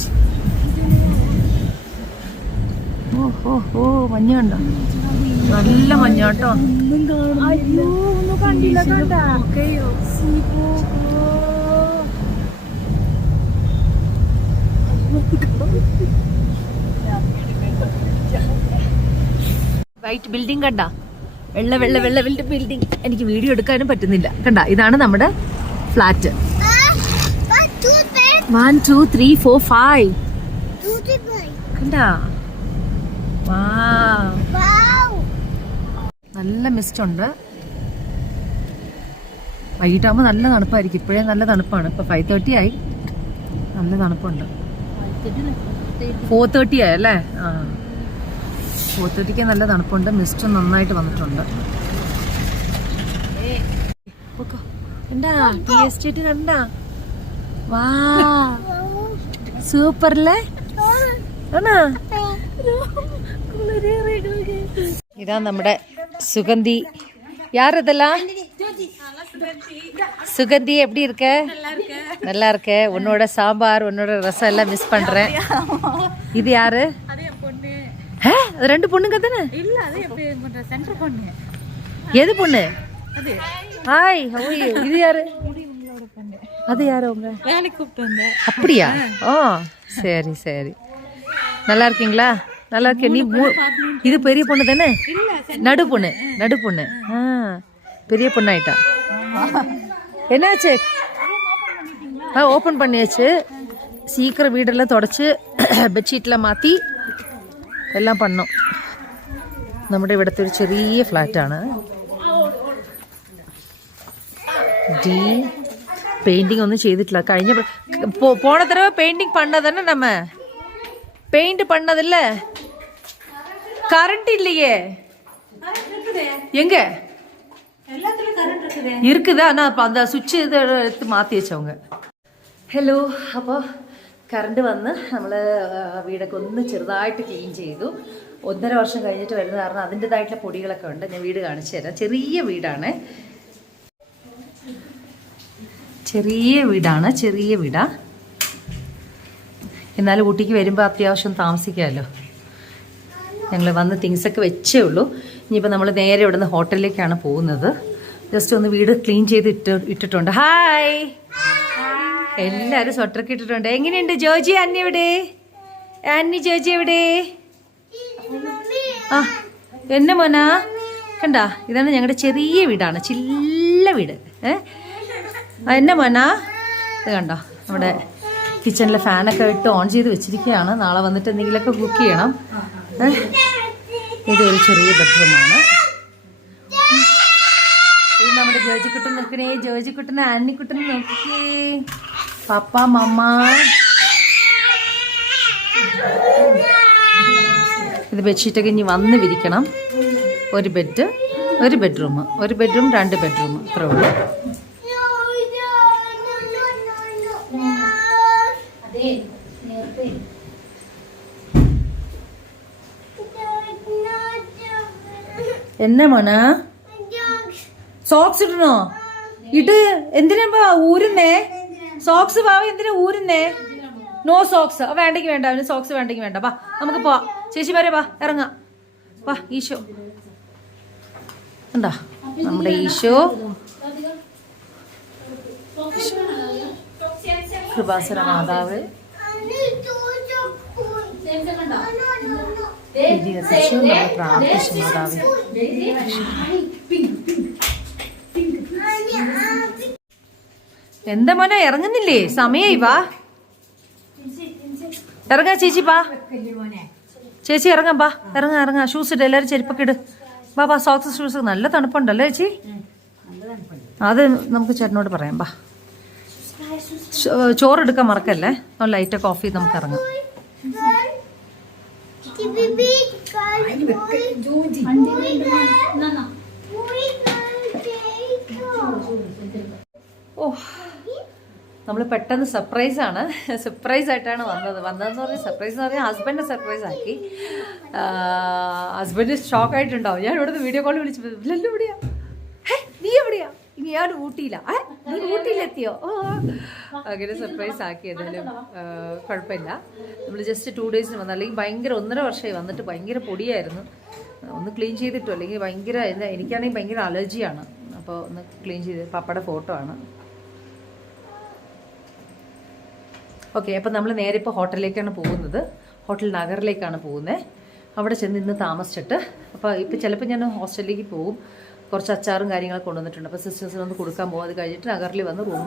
ഓ മഞ്ഞ കണ്ട, നല്ല മഞ്ഞ കേട്ടോ. വൈറ്റ് ബിൽഡിംഗ് കണ്ട, വെള്ള വെള്ള വെള്ള വെള്ള ബിൽഡിംഗ്. എനിക്ക് വീഡിയോ എടുക്കാനും പറ്റുന്നില്ല. കണ്ട, ഇതാണ് നമ്മുടെ ഫ്ലാറ്റ്. 1 2 3 4 5 കണ്ട. നല്ല മിസ്റ്റ് ഉണ്ട്. വൈകിട്ടാകുമ്പോൾ നല്ല തണുപ്പായിരിക്കും. ഇപ്പോഴേ നല്ല തണുപ്പാണ്. ഇപ്പൊ 5:30 ആയി, നല്ല തണുപ്പുണ്ട്. 4:30 ആയി അല്ലേ? 4:30 നല്ല തണുപ്പുണ്ട്. മിസ്റ്റ് നന്നായിട്ട് വന്നിട്ടുണ്ട്. എന്താ ടീ എസ്റ്റേറ്റ് കണ്ടാ? വാ സൂപ്പറല്ലേ? ഇതാ നമ്മുടെ സുഗന്ധി. யார் இதெல்லாம்? சுகந்தி எப்படி இருக்க? நல்லா இருக்க. உன்னோட சாம்பார், உன்னோட ரசம் எல்லாம் மிஸ் பண்றேன். இது யாரு? அது ரெண்டு பொண்ணுங்க தானே? இல்ல, அது சென்டர் பொண்ணு. எது பொண்ணு? அது ஹாய், ஹவ் ஆர் யூ? இது யாரு? அது யாரு? உங்க வேலைக்கு கூப்பிட்டு வந்தேன். அப்படியா? ஓ சரி சரி. நல்லா இருக்கீங்களா? நல்லா இருக்கே. நீ இது பெரிய பொண்ணு தானே? நடு பொண்ணு, நடு பொண்ணு. பெரிய பொண்ணாயிட்டா. என்னாச்சு? ஓப்பன் பண்ணியாச்சு. சீக்கிரம் வீடெல்லாம் தொடச்சு ബെഡ്ഷീറ്റെല്ലാം മാറ്റി എല്ലാം പണ്ണു. നമ്മുടെ ഇവിടുത്തെ ഒരു ചെറിയ ഫ്ലാറ്റാണ്. ഡി പെയിന്റിങ് ഒന്നും ചെയ്തിട്ടില്ല. കഴിഞ്ഞ പോണ തടവ പെയിന്റിങ് പണ്ണതന്നെ. നമ്മ பெயிண்ட் பண்ணதில்ல. கரண்ட் இல்லையே. எங்க இருக்குதா? நான் அந்த சுவிட்ச் ഇത് എടുത്ത് മാറ്റി വെച്ചവங்க. ഹലോ, അപ്പോൾ കറണ്ട് വന്ന് നമ്മൾ വീടൊക്കെ ഒന്ന് ചെറുതായിട്ട് ക്ലീൻ ചെയ്തു. 1.5 വർഷം കഴിഞ്ഞിട്ട് വരുന്ന കാരണം അതിൻ്റെതായിട്ടുള്ള പൊടികളൊക്കെ ഉണ്ട്. ഞാൻ വീട് കാണിച്ചു തരാം. ചെറിയ വീടാണ്, ചെറിയ വീടാ. എന്നാലും ഊട്ടിക്ക് വരുമ്പോൾ അത്യാവശ്യം താമസിക്കാമല്ലോ. ഞങ്ങൾ വന്ന് തിങ്സൊക്കെ വെച്ചേ ഉള്ളൂ. ഇനിയിപ്പോൾ നമ്മൾ നേരെ ഇവിടുന്ന് ഹോട്ടലിലേക്കാണ് പോകുന്നത്. ജസ്റ്റ് ഒന്ന് വീട് ക്ലീൻ ചെയ്ത് ഇട്ടിട്ടുണ്ട്. ഹായ്, എല്ലാവരും സ്വട്ടറൊക്കെ ഇട്ടിട്ടുണ്ട്. എങ്ങനെയുണ്ട് ജോജി? അന്നി എവിടെ? അന്നി ജോജി എവിടെ? ആ എന്നെ മോനാ കണ്ട. ഇതാണ് ഞങ്ങളുടെ ചെറിയ വീടാണ്, ചില്ല വീട്. എന്നെ മോനാ ഇത് കണ്ടോ? നമ്മുടെ കിച്ചണിലെ ഫാനൊക്കെ ഇട്ട് ഓൺ ചെയ്ത് വെച്ചിരിക്കുകയാണ്. നാളെ വന്നിട്ട് എന്തെങ്കിലുമൊക്കെ കുക്ക് ചെയ്യണം. ഇതൊരു ചെറിയ ബെഡ്റൂമാണ്. ഇത് നമ്മുടെ ജോജിക്കുട്ടൻ നോക്കണേ. ജോജിക്കുട്ടനെ ആന്നിക്കുട്ടനെ നോക്കിക്കേ. പപ്പ മമ്മ. ഇത് ബെഡ്ഷീറ്റൊക്കെ ഇനി വന്ന് വിരിക്കണം. ഒരു ബെഡ്, ഒരു ബെഡ്റൂം, ഒരു ബെഡ്റൂം, 2 ബെഡ്റൂം, അത്രേ ഉള്ളൂ. എന്നാ മോനാ? സോക്സ് ഇടണോ? ഇട്. എന്തിനാ ഊരുന്നേ സോക്സ്? പാവ എന്തിനാ ഊരുന്നേ? No socks. വേണ്ടെങ്കിൽ വേണ്ട, അവന് സോക്സ് വേണ്ടെങ്കിൽ വേണ്ട. വാ നമുക്ക് പോവാം. ചേച്ചി വരെ വാ, ഇറങ്ങാം. വാ. ഈശോ എന്താ നമ്മുടെ ഈശോ കൃപാസന മാതാവ് പ്രാർത്ഥിച്ചു. മാതാവ് എന്താ മോനെ ഇറങ്ങുന്നില്ലേ? സമയായി. വാ ഇറങ്ങാ ചേച്ചി. പാ ചേച്ചി ഇറങ്ങാം, ബാ ഇറങ്ങാം. ഷൂസ് ഇട്ട് എല്ലാവരും ചെരുപ്പൊക്കെ ഇട്. ബാ സോക്സ് ഷൂസ്. നല്ല തണുപ്പുണ്ടല്ലേ ചേച്ചി? അത് നമുക്ക് ചേട്ടനോട് പറയാം. ബാ ചോറെടുക്കാൻ മറക്കല്ലേ. ലൈറ്റൊക്കെ ഓഫ് ചെയ്ത് നമുക്ക് ഇറങ്ങാം. ഓ, നമ്മൾ പെട്ടെന്ന് സർപ്രൈസ് ആയിട്ടാണ് വന്നതെന്ന് പറഞ്ഞാൽ സർപ്രൈസ് എന്ന് പറഞ്ഞാൽ ഹസ്ബൻഡിനെ സർപ്രൈസ് ആക്കി. ഹസ്ബൻഡ് ഷോക്ക് ആയിട്ടുണ്ടാവും. ഞാൻ ഇവിടുന്ന് വീഡിയോ കോൾ വിളിച്ചു, ഇല്ലല്ലോ എവിടെയാ, നീ എവിടെയാ? ഞാൻ ഊട്ടിയില്ല. നീ ഊട്ടിയിലെത്തിയോ? അങ്ങനെ സർപ്രൈസ് ആക്കി. ഏതായാലും കുഴപ്പമില്ല. നമ്മൾ ജസ്റ്റ് 2 ഡേയ്സിന് വന്നു. അല്ലെങ്കിൽ ഭയങ്കര 1.5 വർഷമായി വന്നിട്ട് ഭയങ്കര പൊടിയായിരുന്നു. ഒന്ന് ക്ലീൻ ചെയ്തിട്ടോ, അല്ലെങ്കിൽ ഭയങ്കര എനിക്കാണെങ്കിൽ ഭയങ്കര അലർജിയാണ്. അപ്പോൾ ഒന്ന് ക്ലീൻ ചെയ്ത് പപ്പയുടെ ഫോട്ടോ ആണ്. ഓക്കെ, അപ്പോൾ നമ്മൾ നേരെ ഇപ്പോൾ ഹോട്ടലിലേക്കാണ് പോകുന്നത്. ഹോട്ടൽ നഗറിലേക്കാണ് പോകുന്നത്. അവിടെ ചെന്ന് ഇന്ന് താമസിച്ചിട്ട് അപ്പോൾ ഇപ്പോൾ ചിലപ്പോൾ ഞാൻ ഹോസ്റ്റലിലേക്ക് പോകും. കുറച്ച് അച്ചാറും കാര്യങ്ങളൊക്കെ കൊണ്ടുവന്നിട്ടുണ്ട്. അപ്പോൾ സിസ്റ്റേഴ്സിന് ഒന്ന് കൊടുക്കാൻ പോകും. അത് കഴിഞ്ഞിട്ട് നഗറിൽ വന്ന് റൂം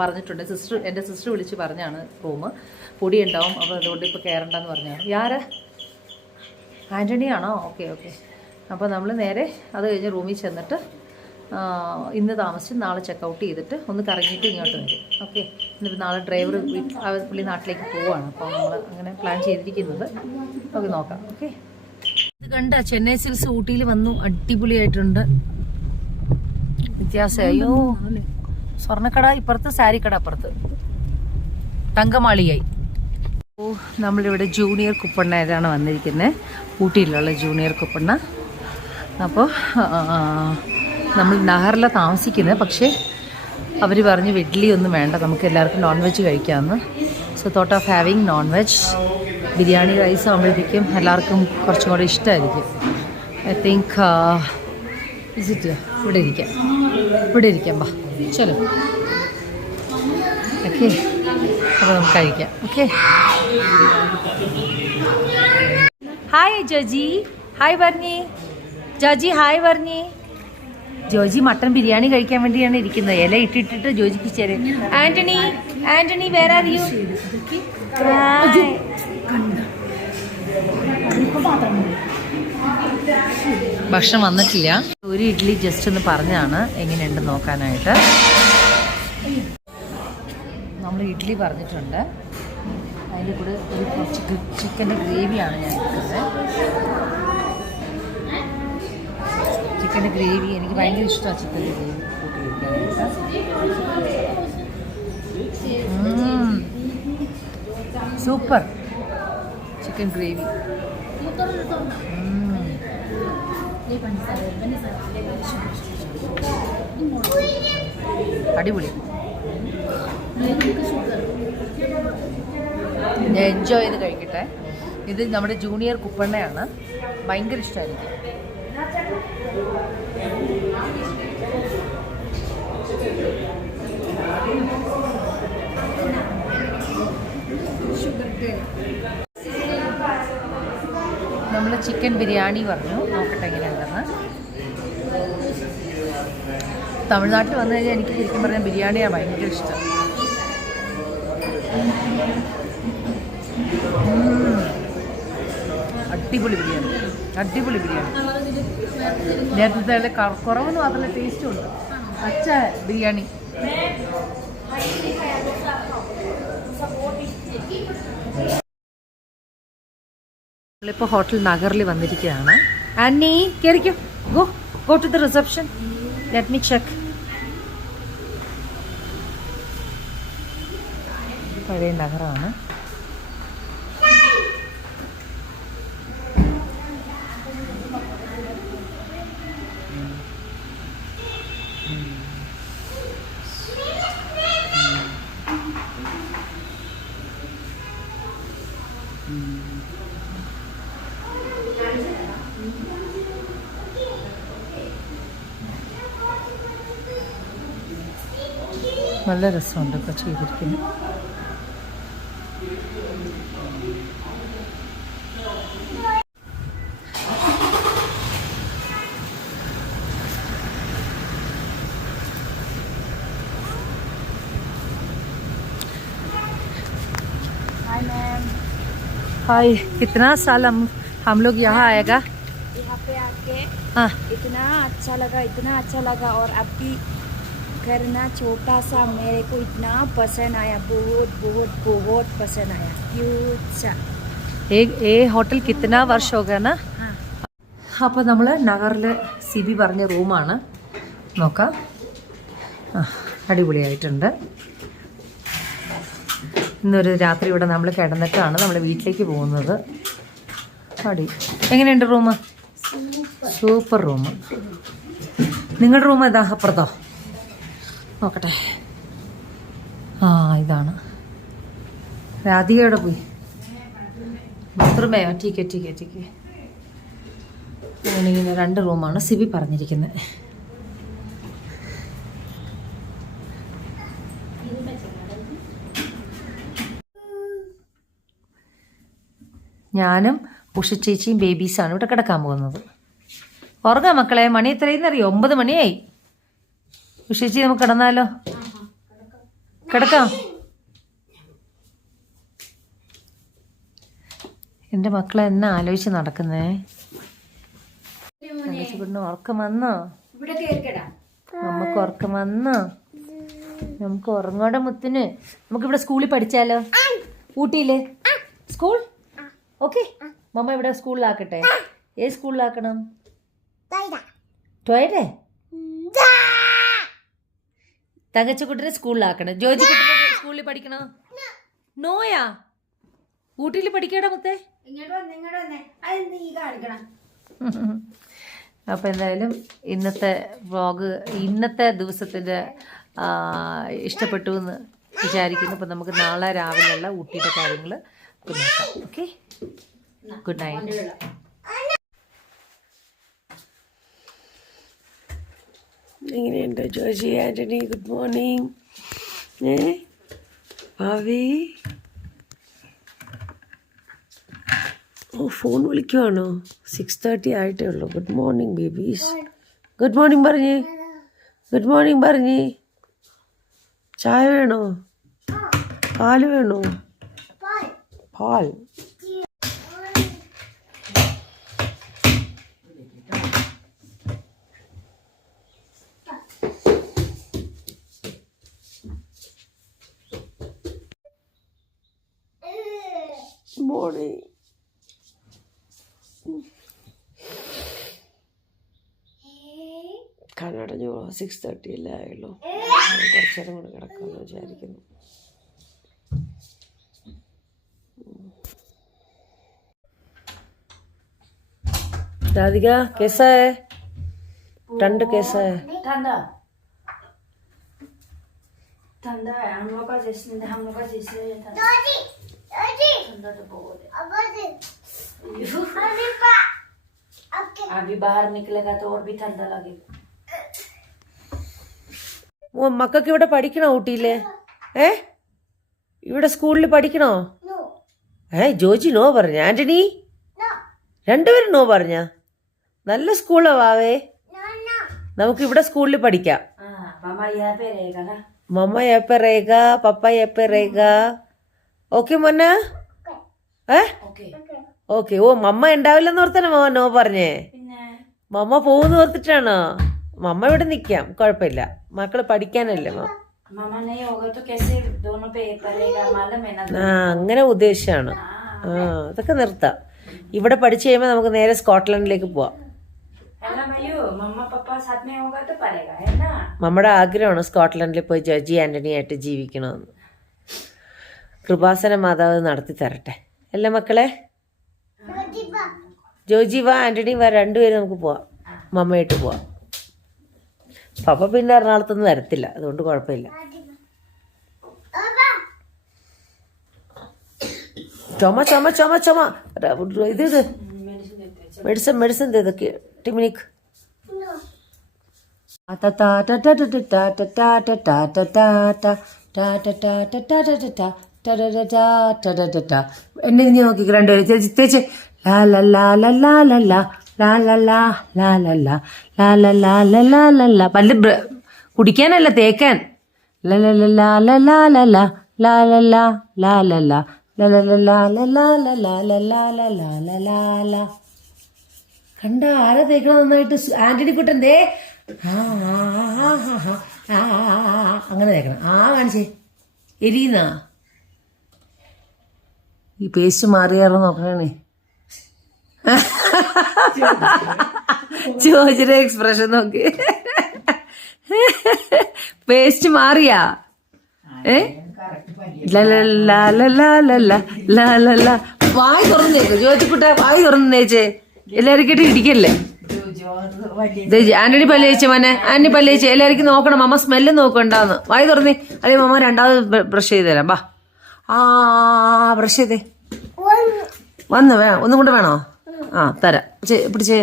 പറഞ്ഞിട്ടുണ്ട്. എൻ്റെ സിസ്റ്റർ വിളിച്ച് പറഞ്ഞാണ് റൂം പൊടി ഉണ്ടാവും, അപ്പോൾ അതുകൊണ്ട് ഇപ്പോൾ കയറണ്ടെന്ന് പറഞ്ഞാണ്. ആരാ? ആൻ്റണിയാണോ? ഓക്കെ. അപ്പോൾ നമ്മൾ നേരെ അത് കഴിഞ്ഞ് റൂമിൽ ചെന്നിട്ട് ഇന്ന് താമസിച്ച് നാളെ ചെക്കൗട്ട് ചെയ്തിട്ട് ഒന്ന് കറങ്ങിയിട്ട് ഇങ്ങോട്ട് വരും. ഓക്കെ, എന്നിട്ട് നാളെ ഡ്രൈവർ പുള്ളി നാട്ടിലേക്ക് പോവുകയാണ്. അപ്പോൾ നമ്മൾ അങ്ങനെ പ്ലാൻ ചെയ്തിരിക്കുന്നത്. ഓക്കെ, നോക്കാം. ഓക്കെ, ഇത് കണ്ട ചെന്നൈ സിൽക്സ് ഊട്ടിയിൽ വന്നു. അടിപൊളിയായിട്ടുണ്ട്. വ്യത്യാസം. അയ്യോ, സ്വർണ്ണക്കട ഇപ്പുറത്ത്, സാരിക്കട അപ്പുറത്ത്, തങ്കമാളിയായി. ഓ, നമ്മളിവിടെ ജൂനിയർ കുപ്പണ്ണയിലാണ് വന്നിരിക്കുന്നത്. ഊട്ടിയിലുള്ള ജൂനിയർ കുപ്പണ്ണ. അപ്പോൾ നമ്മൾ നഹറിലാണ് താമസിക്കുന്നത്. പക്ഷേ അവർ പറഞ്ഞു ഇഡ്ഡലി ഒന്നും വേണ്ട, നമുക്ക് എല്ലാവർക്കും നോൺ വെജ് കഴിക്കാമെന്ന്. So thought of having non veg. Biryani rice ആകുമ്പോഴത്തേക്കും എല്ലാവർക്കും കുറച്ചും കൂടെ ഇഷ്ടമായിരിക്കും. ഐ തിങ്ക് വിസിറ്റ് ഇവിടെ ഇരിക്കാം. ബാ ചലോ. ഓക്കെ, അപ്പോൾ നമുക്ക് കഴിക്കാം. Okay, hi Joji. ഹായ് പറഞ്ഞി. ജോജി ഹായ് പറഞ്ഞി. ജോജി മട്ടൻ ബിരിയാണി കഴിക്കാൻ വേണ്ടിയാണ് ഇരിക്കുന്നത്. ഇല ഇട്ടിട്ട് ജോജിക്ക് ചേര്. Antony where are you? ഭക്ഷണം വന്നിട്ടില്ല. ഒരു ഇഡ്ഡലി ജസ്റ്റ് ഒന്ന് പറഞ്ഞാണ് എങ്ങനെയുണ്ട് നോക്കാനായിട്ട്. നമ്മൾ ഇഡ്ഡലി പറഞ്ഞിട്ടുണ്ട്. അതിൻ്റെ കൂടെ ഒരു കുറച്ച് ചിക്കൻ്റെ ഗ്രേവിയാണ് ഞാൻ എടുക്കുന്നത്. ചിക്കൻ്റെ ഗ്രേവി എനിക്ക് ഭയങ്കര ഇഷ്ടമാണ്. ചിക്കൻ്റെ ഗ്രേവി കൂട്ടി കഴിക്കാനായിട്ട് സൂപ്പർ ചിക്കൻ ഗ്രേവി. അടിപൊളി. ഞാൻ എൻജോയ് ചെയ്ത് കഴിക്കട്ടെ. ഇത് നമ്മുടെ ജൂനിയർ കുപ്പണ്ണയാണ്. ഭയങ്കര ഇഷ്ടമായിരിക്കും. നമ്മൾ ചിക്കൻ ബിരിയാണി പറഞ്ഞു, നോക്കട്ടെ എങ്ങനെയുണ്ടെന്ന്. തമിഴ്നാട്ടിൽ വന്നു കഴിഞ്ഞാൽ എനിക്ക് ശരിക്കും പറഞ്ഞാൽ ബിരിയാണിയാണ് ഭയങ്കര ഇഷ്ടം. അടിപൊളി ബിരിയാണി. നേരത്തെ കുറവെന്ന് മാത്രമല്ല ടേസ്റ്റും ഉണ്ട്. അച്ഛ ബിരിയാണി. നമ്മളിപ്പോൾ ഹോട്ടൽ നഗറിൽ വന്നിരിക്കുകയാണ്. ആന്നി കയറിക്കോ. Go to the reception. Let me check. പഴയ നഗറാണ്. നല്ല രസമുണ്ട് ഒക്കെ ചെയ്തിരിക്കുന്നത്. हाय, कितना साल हम हम लोग यहाँ आएगा यहाँ पे आके हाँ इतना अच्छा लगा और आपकी करना छोटा सा मेरे को इतना पसंद आया, बहुत बहुत बहुत पसंद आया, क्यूट सा। ये होटल कितना वर्ष हो गया ना. അപ്പോൾ നമ്മൾ നഗറിൽ സിബി പറഞ്ഞ റൂമാണ്. നോക്കാം. അടിപൊളിയായിട്ടുണ്ട്. ഇന്നൊരു രാത്രി ഇവിടെ നമ്മൾ കിടന്നിട്ടാണ് നമ്മൾ വീട്ടിലേക്ക് പോകുന്നത്. എങ്ങനെയുണ്ട് റൂം? Super room. നിങ്ങളുടെ റൂം ഏതാ? അപ്പുറത്തോ? നോക്കട്ടെ. ഇതാണ്. രാധികയുടെ പോയി ബാത്റൂമേയോ? ടീക്കെ അങ്ങനെ ഇങ്ങനെ 2 റൂമാണ് സിബി പറഞ്ഞിരിക്കുന്നത്. ഞാനും ഉഷ ചേച്ചിയും ബേബീസാണ് ഇവിടെ കിടക്കാൻ പോകുന്നത്. ഉറങ്ങാം മക്കളെ. മണി എത്രയെന്നറിയോ? 9 മണിയായി. ഉഷ ചേച്ചി നമുക്ക് കിടന്നാലോ? കിടക്കാം. എൻ്റെ മക്കളെ എന്നെ ആലോചിച്ച് നടക്കുന്നേ. ഉറക്കം വന്നോ? നമുക്ക് ഉറക്കം വന്നോ? നമുക്ക് ഉറങ്ങോടെ മുത്തിന്. നമുക്കിവിടെ സ്കൂളിൽ പഠിച്ചാലോ? ഊട്ടിയില് സ്കൂൾ? ഓക്കെ. മമ്മ ഇവിടെ സ്കൂളിലാക്കട്ടെ. ഏത് സ്കൂളിലാക്കണം? ടോയ്ലേ തങ്കച്ചക്കുട്ടിനെ സ്കൂളിലാക്കണം. ജോജി കുട്ടിനെ സ്കൂളിൽ പഠിക്കണോ? നോയാ ഊട്ടിയിൽ പഠിക്കടാ മുത്തേ. അപ്പോൾ എന്തായാലും ഇന്നത്തെ വ്ളോഗ് ഇന്നത്തെ ദിവസത്തിൻ്റെ ഇഷ്ടപ്പെട്ടു എന്ന് വിചാരിക്കുന്നു. അപ്പോൾ നമുക്ക് നാളെ രാവിലെയുള്ള ഊട്ടിയുടെ കാര്യങ്ങൾ നോക്കാം. Okay, good night. എങ്ങനെയുണ്ട് ജോജി ആൻ്റണി? Good morning. ഭാവി ഫോൺ വിളിക്കുവാണോ? 6:30 ആയിട്ടേ ഉള്ളൂ. Good morning babies. Good morning പറഞ്ഞേ. ഗുഡ് മോർണിംഗ് പറഞ്ഞേ. ചായ വേണോ? പാല് വേണോ? പാൽ. മോർണിംഗ്. കണ്ണടഞ്ഞു. 6:30 അല്ലേ ആയുള്ളൂ. കുറച്ചേരം കൂടെ കിടക്കാമെന്ന് വിചാരിക്കുന്നു. राधिका कैसा है? ठंड कैसा है? ठंडा है हम लोग का जैसे ठंडा तो बहुत है। अभी बाहर निकलेगा तो और भी ठंडा लगेगा. മക്കൾക്ക് ഇവിടെ പഠിക്കണോ? ഊട്ടിയില് ഇവിടെ സ്കൂളിൽ പഠിക്കണോ? ജോജി നോ പറഞ്ഞ? ആന്റണി രണ്ടുപേരും നോ പറഞ്ഞ? നല്ല സ്കൂളാ വാവേ. നമുക്ക് ഇവിടെ സ്കൂളിൽ പഠിക്കാം. മമ്മ എപ്പ റേഗ പപ്പ എപ്പ റേഗ? ഓക്കെ മോന? ഓക്കെ. ഓ മമ്മ ഉണ്ടാവില്ലെന്ന് ഓർത്തന്നെ മമ്മ നോ പറഞ്ഞേ. മമ്മ പോകുന്ന ഓർത്തിട്ടാണോ? മമ്മ ഇവിടെ നിക്കാം, കുഴപ്പമില്ല. മക്കള് പഠിക്കാനല്ലേ. അങ്ങനെ ഉദ്ദേശിച്ചാണ്. അതൊക്കെ നിർത്താം. ഇവിടെ പഠിച്ചു കഴിയുമ്പോൾ നമുക്ക് നേരെ സ്കോട്ട്ലൻഡിലേക്ക് പോവാം. നമ്മുടെ ആഗ്രഹമാണ് സ്കോട്ട്ലൻഡിൽ പോയി ജോജി ആന്റണി ആയിട്ട് ജീവിക്കണമെന്ന്. കൃപാസന മാതാവ് നടത്തി തരട്ടെ. അല്ലേ മക്കളെ? ജോജി വാ, ആന്റണി വാ, രണ്ടുപേരും നമുക്ക് പോവാം. മമ്മയായിട്ട് പോവാം. പപ്പ പിന്നെ എറണാകുളത്തൊന്നും വരത്തില്ല, അതുകൊണ്ട് കുഴപ്പമില്ല. ചുമ ചുമ ചുമ ചുമ. ഇത് മെഡിസിൻ ഇതൊക്കെ ടിമിനിക്ക്. എന്നെ നീ നോക്കി രണ്ടുപേരും തേച്ച് ലാ ലാ ലാ ലാ ലാ ലാ ലാ ലാ ലാ ലാ ലാ ലാ ലാ ലാ ലാ ലാ ലാ ലാ ലാ. പല്ല് കുടിക്കാനല്ല, തേക്കാൻ. ലാ ലാ ലാ ലാ ലാ ലാ ലാ ലാ ലാ ലാ ലാ ലാ കണ്ട ആരാ തേക്കണം നന്നായിട്ട്? ആന്റണി കുട്ടൻ്റെ അങ്ങനെ തേക്കണം. കാണിച്ചേ എരിയുന്നാ. ഈ പേസ്റ്റ് മാറിയാറോ നോക്കണേ. ചോദിച്ചിട്ട് എക്സ്പ്രഷൻ നോക്കി. പേസ്റ്റ് മാറിയാ? വായി തുറന്നേക്ക് ജ്യോതിക്കുട്ട, വായി തുറന്നേച്ചേ. എല്ലാരും കേട്ട് ഇടിക്കല്ലേ. ആന്റണി പല്ല് തേച്ച് മോനെ, ആന്റണി പല്ല് തേച്ച്. എല്ലാവർക്കും നോക്കണം, അമ്മ സ്മെല്ല് നോക്കണ്ടാന്ന്. വായി തുറന്നേ. അതേ മമ്മ രണ്ടാമത് ബ്രഷ് ചെയ്ത് തരാം. ബാ ബ്രഷ് ചെയ്തേ. വന്ന് ഒന്നും കൂടെ വേണോ? തരാം. പിടിച്ചേ.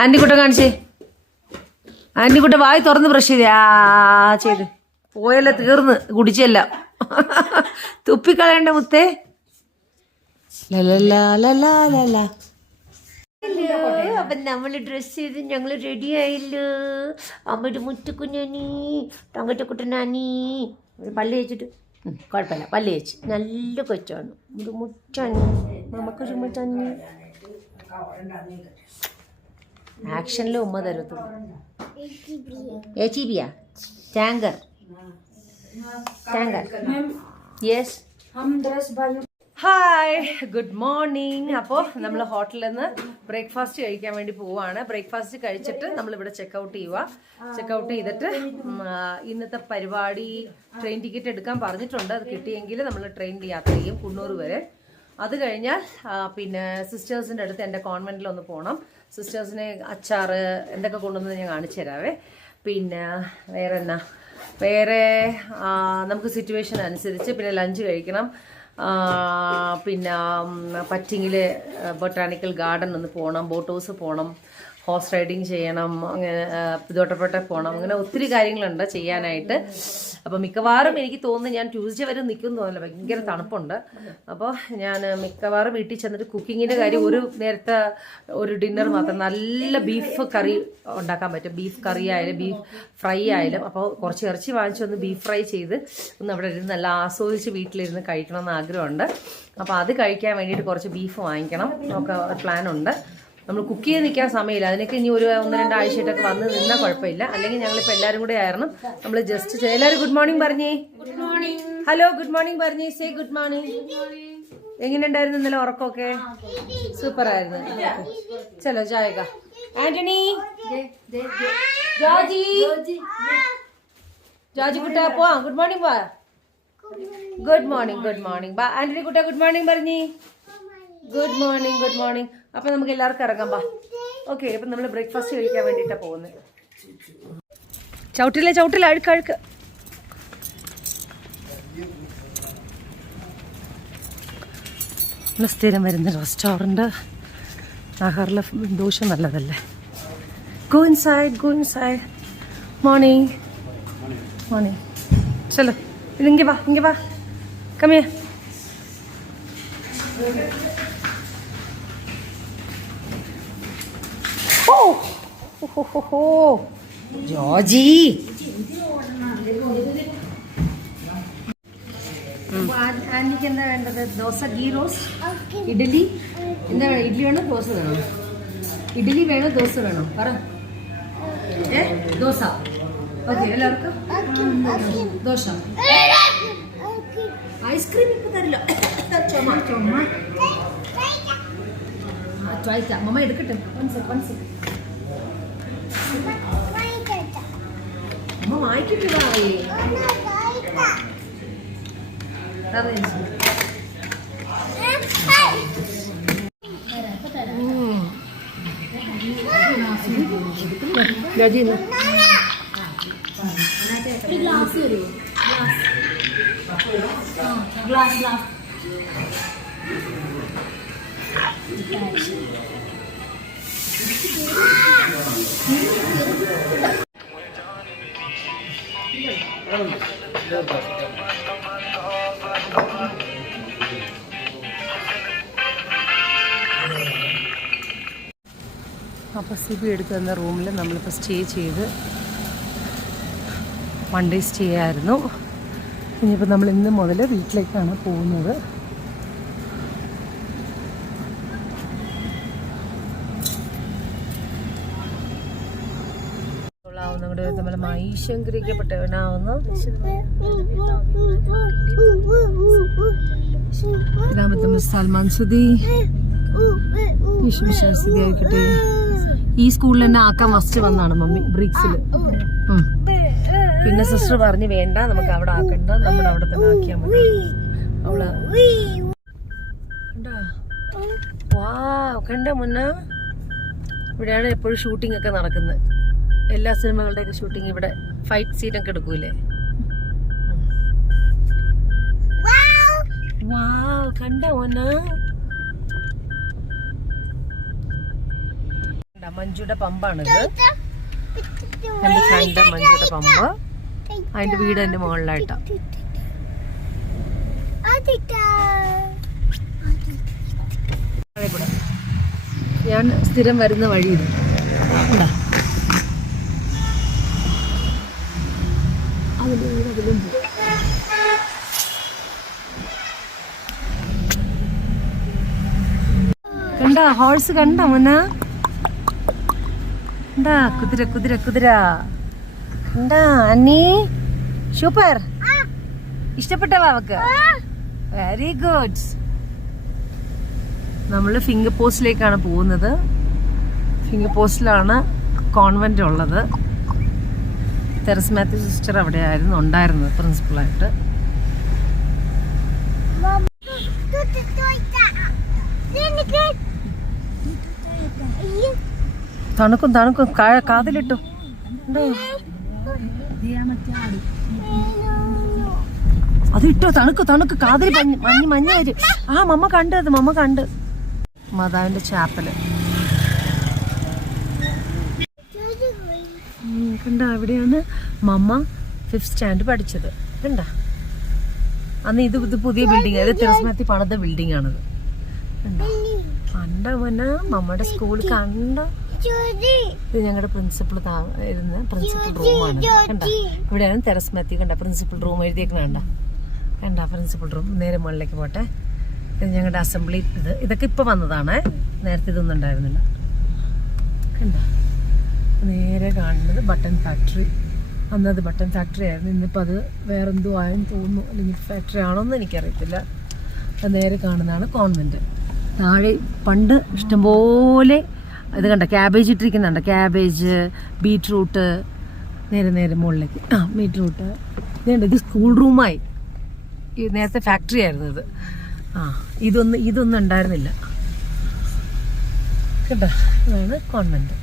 ആന്റി കുട്ട കാണിച്ചേ. ആന്റി കുട്ട വായി തുറന്ന് ബ്രഷ് ചെയ്തേ. ചെയ്ത് പോയല്ല, തീർന്ന് കുടിച്ചല്ല. തുപ്പിക്കളയണ്ട മുത്തേ. അപ്പൊ നമ്മള് ഡ്രസ് ചെയ്ത് ഞങ്ങള് റെഡി ആയില്ലോ. അമ്മയുടെ മുത്തുക്കുഞ്ഞാനി, തങ്കച്ചക്കുട്ടനാനി. പല്ല് തേച്ചിട്ട് കുഴപ്പമില്ല, പല്ല് തേച്ച് നല്ല കൊച്ചാണ്. ഒരു മുറ്റാനി, നമുക്കൊരു മുറ്റാനി. ആക്ഷനിൽ ഉമ്മ തരത്തുള്ളൂ. HEB tanker. Yes. Hi, good morning. അപ്പോൾ നമ്മൾ ഹോട്ടലിൽ നിന്ന് ബ്രേക്ക്ഫാസ്റ്റ് കഴിക്കാൻ വേണ്ടി പോവാണ്. ബ്രേക്ക്ഫാസ്റ്റ് കഴിച്ചിട്ട് നമ്മളിവിടെ ചെക്കൗട്ട് ചെയ്യുക. ചെക്കൗട്ട് ചെയ്തിട്ട് ഇന്നത്തെ പരിപാടി ട്രെയിൻ ടിക്കറ്റ് എടുക്കാൻ പറഞ്ഞിട്ടുണ്ട്. അത് കിട്ടിയെങ്കിൽ നമ്മൾ ട്രെയിനിൽ യാത്ര ചെയ്യും കുണ്ണൂർ വരെ. അത് കഴിഞ്ഞാൽ പിന്നെ സിസ്റ്റേഴ്സിൻ്റെ അടുത്ത് എൻ്റെ കോൺവെൻറ്റിലൊന്ന് പോകണം. സിസ്റ്റേഴ്സിനെ അച്ചാറ് എന്തൊക്കെ കൊണ്ടുവന്ന് ഞാൻ കാണിച്ചു തരാവേ. പിന്നെ വേറെ നമുക്ക് സിറ്റുവേഷൻ അനുസരിച്ച് പിന്നെ ലഞ്ച് കഴിക്കണം. പിന്നെ പറ്റിങ്ങിൽ ബൊട്ടാണിക്കൽ ഗാർഡൻ ഒന്ന് പോകണം, ബോട്ട് ഹൗസ് പോകണം, ഹോഴ്സ് റൈഡിങ് ചെയ്യണം, അങ്ങനെ പുതുവട്ടപ്പെട്ട പോകണം. അങ്ങനെ ഒത്തിരി കാര്യങ്ങളുണ്ട് ചെയ്യാനായിട്ട്. അപ്പോൾ മിക്കവാറും എനിക്ക് തോന്നുന്നു ഞാൻ ട്യൂസ്ഡേ വരെ നിൽക്കും തോന്നില്ല, ഭയങ്കര തണുപ്പുണ്ട്. അപ്പോൾ ഞാൻ മിക്കവാറും വീട്ടിൽ ചെന്നിട്ട് കുക്കിങ്ങിൻ്റെ കാര്യം ഒരു നേരത്തെ ഒരു ഡിന്നർ മാത്രം നല്ല ബീഫ് കറി ഉണ്ടാക്കാൻ പറ്റും. ബീഫ് കറി ആയാലും ബീഫ് ഫ്രൈ ആയാലും. അപ്പോൾ കുറച്ച് ഇറച്ചി വാങ്ങിച്ച് ഒന്ന് ബീഫ് ഫ്രൈ ചെയ്ത് ഒന്ന് അവിടെ ഇരുന്ന് നല്ല ആസ്വദിച്ച് വീട്ടിലിരുന്ന് കഴിക്കണമെന്ന് ആഗ്രഹമുണ്ട്. അപ്പോൾ അത് കഴിക്കാൻ വേണ്ടിയിട്ട് കുറച്ച് ബീഫ് വാങ്ങിക്കണം നമുക്ക് പ്ലാനുണ്ട്. നമ്മൾ കുക്ക് ചെയ്ത് നിൽക്കാൻ സമയമില്ല. അതിനൊക്കെ ഇനി ഒരു 1-2 ആഴ്ചയായിട്ടൊക്കെ വന്ന് നിന്നാൽ കുഴപ്പമില്ല. അല്ലെങ്കിൽ ഞങ്ങളിപ്പോൾ എല്ലാവരും കൂടെ ആയിരുന്നു. നമ്മൾ ജസ്റ്റ് എല്ലാവരും ഗുഡ് മോർണിംഗ് പറഞ്ഞേ. ഹലോ, ഗുഡ് മോർണിംഗ് പറഞ്ഞേ. Say good morning. എങ്ങനെയുണ്ടായിരുന്നു ഇന്നലെ ഉറക്കമൊക്കെ? സൂപ്പർ ആയിരുന്നു. ചലോ ജായക. ആന്റണി, ജാജി കുട്ട പോവാ. ഗുഡ് മോർണിംഗ് പോവാ. ഗുഡ് മോർണിംഗ് ബാ. ആന്റണി കുട്ട ഗുഡ് മോർണിംഗ് പറഞ്ഞേ. Good morning. അപ്പം നമുക്ക് എല്ലാവർക്കും ഇറങ്ങാം ബാ. ഓക്കെ, അപ്പം നമ്മൾ ബ്രേക്ക്ഫാസ്റ്റ് കഴിക്കാൻ വേണ്ടിയിട്ടാണ് പോകുന്നത്. ചവിട്ടില്ല അഴുക്ക്. നമ്മൾ സ്ഥിരം വരുന്ന റെസ്റ്റോറൻറ്റ്. ആഹാറിലെ ദോശ നല്ലതല്ലേ. Go inside. മോർണിംഗ്. ചലോ, ഇങ്ങ വാ. കമ്മിയ. ജോജി, ആന്റിക്ക് എന്താ വേണ്ടത്? ദോശ, ഗീ റോസ്റ്റ്, ഇഡ്ഡലി. എന്താ ഇഡ്ഡലി വേണോ ദോശ വേണോ? ഇഡ്ഡലി വേണോ ദോശ വേണോ? പറ. ദോശ. ഓക്കെ, എല്ലാവർക്കും ദോശ. ഐസ്ക്രീം ഇപ്പൊ തരില്ല. ചുമ മമ്മ എടുക്കട്ടെ. അമ്മ വായിക്കിട്ടില്ല. ഗ്ലാസ്. അപ്പോൾ സിബി എടുത്ത് തന്ന റൂമിൽ നമ്മളിപ്പോൾ സ്റ്റേ ചെയ്ത് 1 ഡേ സ്റ്റേ ആയിരുന്നു. ഇനിയിപ്പോൾ നമ്മൾ ഇന്ന് മുതൽ വീട്ടിലേക്കാണ് പോകുന്നത്. നമ്മളമായി ശങ്കരിക്കപ്പെട്ടവനാവുന്നു. സൽമാൻ സുദി ആയിക്കട്ടെ. ഈ സ്കൂളിൽ തന്നെ ആക്കാൻ ഫസ്റ്റ് വന്നാണ് മമ്മി ബ്രിക്സില്. പിന്നെ സിസ്റ്റർ പറഞ്ഞ് വേണ്ട, നമുക്ക് അവിടെ ആക്കണ്ട, നമ്മുടെ അവിടെ തന്നെ ആക്കിയാൽ മതി. അവള് കണ്ട മുന്ന ഇവിടെയാണ് എപ്പോഴും ഷൂട്ടിംഗ് ഒക്കെ നടക്കുന്നത്. എല്ലാ സിനിമകളുടെയൊക്കെ ഷൂട്ടിംഗ് ഇവിടെ. ഫൈറ്റ് സീനൊക്കെ എടുക്കൂലേ. കണ്ട മുന്ന മഞ്ജുയുടെ പമ്പാണിത്. എന്റെ ഫ്രണ്ട് മഞ്ജുയുടെ പമ്പ്. അതിന്റെ വീട് എന്റെ മുകളിലായിട്ടാ. ഞാൻ സ്ഥിരം വരുന്ന വഴി ഇത്. കണ്ട ഹോഴ്സ് കണ്ട മുന്ന. കണ്ടാ കുതിര കുതിര കുതിര. കണ്ടാ അന്നീ സൂപ്പർ. ഇഷ്ടപ്പെട്ട വാവക്ക്? Very good. നമ്മള് ഫിംഗർ പോസ്റ്റിലേക്കാണ് പോകുന്നത്. ഫിംഗർ പോസ്റ്റിലാണ് കോൺവെന്റ് ഉള്ളത്. തെരസ് മാത്യു സിസ്റ്റർ അവിടെ ആയിരുന്നു ഉണ്ടായിരുന്നത് പ്രിൻസിപ്പളായിട്ട്. തണുക്കും തണുക്കും. കാതിലിട്ടു. അത് ഇട്ടോ. തണുക്ക് തണുക്ക്. കാതിൽ മഞ്ഞ് മഞ്ഞ വരും. മമ്മ കണ്ട്. അത് മമ്മ കണ്ട്. മാതാവിന്റെ ചാപ്പല് കണ്ട. അവിടെയാണ് മമ്മ 5th സ്റ്റാൻഡ് പഠിച്ചത്. കണ്ട. അന്ന് ഇത് പുതിയ ബിൽഡിംഗ്. അത് തെരസ്മാത്തി പണിത ബിൽഡിംഗ് ആണത്. കണ്ട മോന മമ്മയുടെ സ്കൂൾ കണ്ട. ഇത് ഞങ്ങളുടെ പ്രിൻസിപ്പൾ ഇരുന്ന പ്രിൻസിപ്പൽ റൂമാണ്. കണ്ട. ഇവിടെയാണ് തെരസ്മാത്തി. കണ്ട പ്രിൻസിപ്പൽ റൂം എഴുതിയേക്കണ. കണ്ട കണ്ട പ്രിൻസിപ്പൽ റൂം. നേരെ മുകളിലേക്ക് പോട്ടെ. ഇത് ഞങ്ങളുടെ അസംബ്ലി. ഇതൊക്കെ ഇപ്പൊ വന്നതാണ്. നേരത്തെ ഇതൊന്നും ഉണ്ടായിരുന്നില്ല. കണ്ട. നേരെ കാണുന്നത് ബട്ടൺ ഫാക്ടറി. അന്നത് ബട്ടൺ ഫാക്ടറി ആയിരുന്നു. ഇന്നിപ്പോൾ അത് വേറെന്തോ ആയെന്ന് തോന്നുന്നു. അല്ലെങ്കിൽ ഫാക്ടറി ആണോന്ന് എനിക്കറിയത്തില്ല. അത് നേരെ കാണുന്നതാണ് കോൺവെന്റ്. താഴെ പണ്ട് ഇഷ്ടംപോലെ ഇത് കണ്ട ക്യാബേജ് ഇട്ടിരിക്കുന്നുണ്ട്. Cabbage, beetroot. നേരെ നേരെ മുകളിലേക്ക് ബീറ്റ്റൂട്ട്. ഇത് സ്കൂൾ റൂമായി. നേരത്തെ ഫാക്ടറി ആയിരുന്നു ഇത്. ഇതൊന്നും ഉണ്ടായിരുന്നില്ല. കേട്ടോ. ഇതാണ് കോൺവെന്റ്.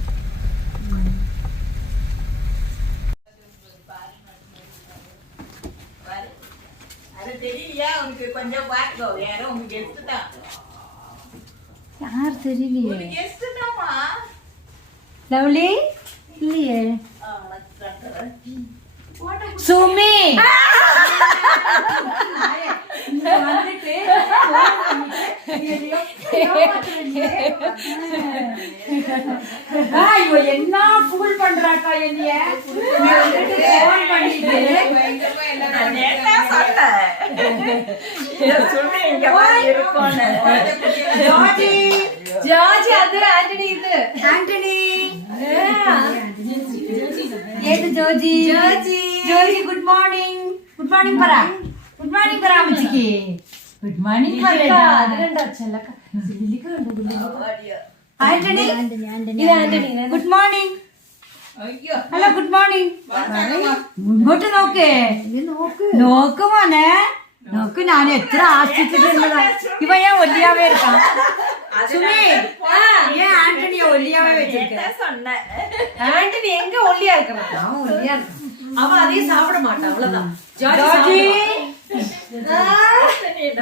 ലവ്ലി ഇല്ലേ സുമി. என்ன ஃபூல் பண்றாக்கா என்னைய ஃபோன் பண்ணிட்டு ജോർജ് അത് ആന്റണി. ഇത് ആന്റണി. ഏത് Joji? Joji Joji good morning. Good morning പറ. ഗുഡ് മോർണിംഗ് പറ അമ്മച്ചിക്ക്. ഗുഡ് മോർണിംഗ് പറ. ആന്റണി. ഇത് Antony. Good morning. Hello good morning. ഇങ്ങോട്ട് നോക്കേ. നോക്ക് മോനെ നോക്ക്. ഞാൻ എത്ര ആശിച്ചിട്ടുള്ളതാ. ഇവ ഞാൻ ഒല്ലിയാവേ എടുക്കാം. സുമി ഏ ആന്റണിയ ഒല്ലിയാവേ വെച്ചിരിക്കேன். ஆண்டனி எங்க ஒல்லியா இருக்கறான்? அவன் ஒல்லியா இருக்கான். அவன் அதே சாப்பிட மாட்டான். அவ்வளவுதான். ജോജി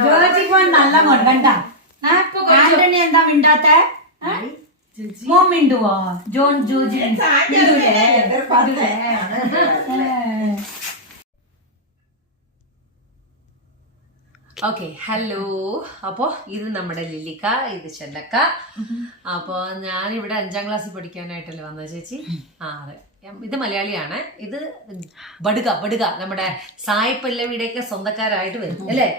ജോജി മോൻ നല്ല മോൻ കണ്ട. ആന്റണി എന്താ മിണ്ടാത്തെ? മോൻ മിണ്ടുവോ? ജോൺ ജോജി മിണ്ടൂലേ? ഓക്കെ. ഹലോ. അപ്പോൾ ഇത് നമ്മുടെ ലില്ലിക്ക, ഇത് ചെല്ലക്ക. അപ്പോൾ ഞാനിവിടെ 5ാം ക്ലാസ്സിൽ പഠിക്കാനായിട്ടല്ലേ വന്നത് ചേച്ചി? അതെ. ഇത് മലയാളിയാണ്. ഇത് ബടുക നമ്മുടെ സായി പല്ലവിയുടെയൊക്കെ സ്വന്തക്കാരായിട്ട് വരും അല്ലേ?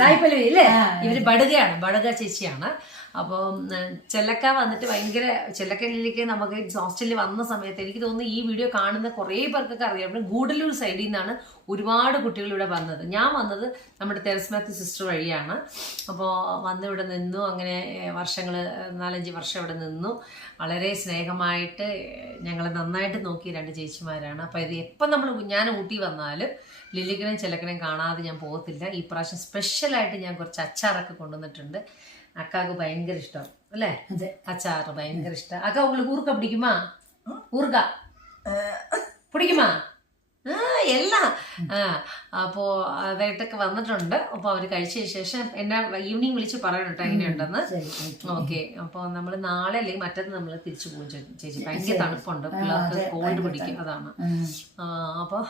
സായി പല്ലവി അല്ലേ? ഇവര് ബടുക ചേച്ചിയാണ്. അപ്പോൾ ചെല്ലക്ക വന്നിട്ട് ഭയങ്കര ചെല്ലക്കല്ലിലേക്ക് നമുക്ക് ഹോസ്റ്റലിൽ വന്ന സമയത്ത് എനിക്ക് തോന്നുന്നു ഈ വീഡിയോ കാണുന്ന കുറേ പേർക്കൊക്കെ അറിയാം. ഗൂഡല്ലൂർ സൈഡിൽ നിന്നാണ് ഒരുപാട് കുട്ടികൾ ഇവിടെ വന്നത്. ഞാൻ വന്നത് നമ്മുടെ തെരസ്മാത്യു സിസ്റ്റർ വഴിയാണ്. അപ്പോൾ വന്ന് ഇവിടെ നിന്നു. അങ്ങനെ വർഷങ്ങൾ 4-5 വർഷം ഇവിടെ നിന്നു. വളരെ സ്നേഹമായിട്ട് ഞങ്ങളെ നന്നായിട്ട് നോക്കിയ 2 ചേച്ചിമാരാണ്. അപ്പോൾ ഇത് എപ്പം ഞാൻ ഊട്ടി വന്നാലും ലില്ലിക്കണയും ചെല്ലക്കണയും കാണാതെ ഞാൻ പോകത്തില്ല. ഈ പ്രാവശ്യം സ്പെഷ്യലായിട്ട് ഞാൻ കുറച്ച് അച്ചാറൊക്കെ കൊണ്ടുവന്നിട്ടുണ്ട്. അക്കാക്ക് ഭയങ്കര ഇഷ്ടം അല്ലേ? അച്ചാറ് ഭയങ്കര ഇഷ്ടം. അക്ക உங்களுக்கு ஊறுக பிடிக்குமா? ஊறுக பிடிக்குமா? എല്ലാം അപ്പോൾ അതായിട്ടൊക്കെ വന്നിട്ടുണ്ട്. അപ്പോൾ അവർ കഴിച്ചതിന് ശേഷം എന്നെ ഈവനിങ് വിളിച്ച് പറയണം കേട്ടോ എങ്ങനെയുണ്ടെന്ന്. ഓക്കെ, അപ്പോൾ നമ്മൾ നാളെ അല്ലെങ്കിൽ മറ്റന്ന് നമ്മൾ തിരിച്ചു പോകും ചേച്ചി. ഭയങ്കര തണുപ്പുണ്ട്, പിള്ളേർക്ക് കോൾഡ് പിടിക്കും, അതാണ്. അപ്പോൾ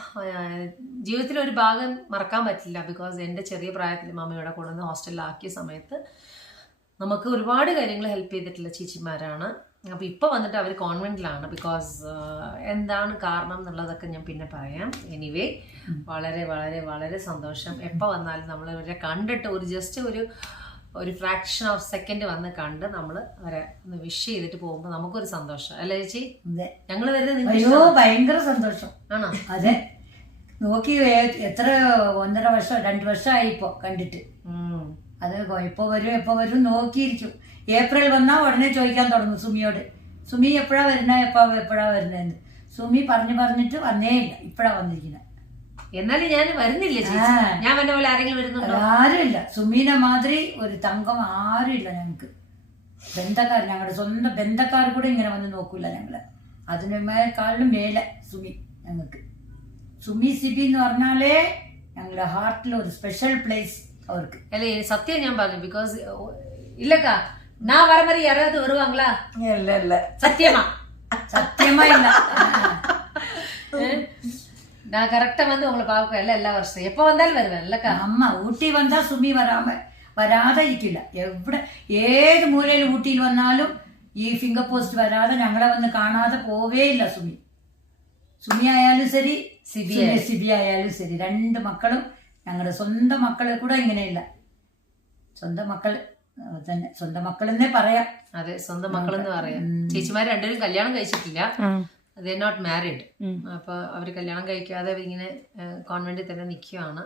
ജീവിതത്തിൽ ഒരു ഭാഗം മറക്കാൻ പറ്റില്ല. ബിക്കോസ് എൻ്റെ ചെറിയ പ്രായത്തിൽ മമ്മയുടെ കൂടെ നിന്ന് ഹോസ്റ്റലിലാക്കിയ സമയത്ത് നമുക്ക് ഒരുപാട് കാര്യങ്ങൾ ഹെൽപ്പ് ചെയ്തിട്ടുള്ള ചേച്ചിമാരാണ്. അപ്പോൾ ഇപ്പോൾ വന്നിട്ട് അവർ കോൺവെന്റിലാണ്. ബിക്കോസ് എന്താണ് കാരണം എന്നുള്ളതൊക്കെ ഞാൻ പിന്നെ പറയാം. എനിവേ വളരെ വളരെ വളരെ സന്തോഷം. എപ്പോൾ വന്നാലും നമ്മൾ ഇവരെ കണ്ടിട്ട് ഒരു ഫ്രാക്ഷൻ ഓഫ് സെക്കൻഡ് വന്ന് കണ്ട് നമ്മൾ അവരെ ഒന്ന് വിഷ് ചെയ്തിട്ട് പോകുമ്പോൾ നമുക്കൊരു സന്തോഷം അല്ലേ ചേച്ചി? ഞങ്ങൾ വരുന്നത് ഭയങ്കര സന്തോഷം ആണോ? അതെ, നോക്കി എത്ര 1.5 വർഷം 2 വർഷമായി ഇപ്പൊ കണ്ടിട്ട്. അത് എപ്പോ വരും നോക്കിയിരിക്കും. ഏപ്രിൽ വന്നാൽ ഉടനെ ചോദിക്കാൻ തുടങ്ങും സുമിയോട്, സുമി എപ്പോഴാ വരുന്നതെന്ന്. സുമി പറഞ്ഞിട്ട് വന്നേ ഇല്ല, ഇപ്പഴാ വന്നിരിക്കുന്നത്. എന്നാലും ഞാൻ വരുന്നില്ല ചേച്ചി. ഞാൻ വന്ന പോലെ ആരെങ്കിലും വരുന്നുണ്ടോ? ആരുമില്ല, സുമീനെ മാതിരി ഒരു തങ്കം ആരുമില്ല ഞങ്ങക്ക്. ഞങ്ങളുടെ സ്വന്തം ബന്ധക്കാർ കൂടെ ഇങ്ങനെ വന്ന് നോക്കൂല ഞങ്ങള്. അതിനേക്കാളും മേലെ സുമി ഞങ്ങൾക്ക്. സുമി സിബി എന്ന് പറഞ്ഞാലേ ഞങ്ങളുടെ ഹാർട്ടിൽ ഒരു സ്പെഷ്യൽ പ്ലേസ് അവർക്ക്. അല്ലേ, സത്യം ഞാൻ പറഞ്ഞു. ബിക്കോസ് இல்லக்கா நான் வர மாதிரி யாராவது வருவாங்களா? இல்ல சத்தியமா இல்ல. நான் கரெக்டா வந்து உங்களை பார்க்க எல்லா வருஷம் எப்ப வந்தாலும் வருவேன் இல்லக்கா. അമ്മ ഊട്ടി വന്നാ സുമി വരാതെ ഇരിക്കില്ല. എവിടെ ഏത് മൂലയിൽ ഊട്ടിയിൽ വന്നാലും ഈ ഫിംഗർ പോസ്റ്റ് വരാതെ ഞങ്ങളെ വന്ന് കാണാതെ പോവേ ഇല്ല സുമി. സുമി ആയാലും ശരി, സിബി ആയാലും ശരി, 2 മക്കളും ഞങ്ങളുടെ സ്വന്തം മക്കളെ കൂടെ ഇങ്ങനെയില്ല. സ്വന്തം മക്കൾ തന്നെ, സ്വന്തം മക്കളെന്നേ പറയാം. അതെ, സ്വന്തം മക്കളെന്ന് പറയാം. ചേച്ചിമാർ 2 കല്യാണം കഴിച്ചിട്ടില്ല, ദേ നോട്ട് മാരിഡ്. അപ്പൊ അവര് കല്യാണം കഴിക്കാതെ ഇങ്ങനെ കോൺവെന്റിൽ തന്നെ നിൽക്കുകയാണ്.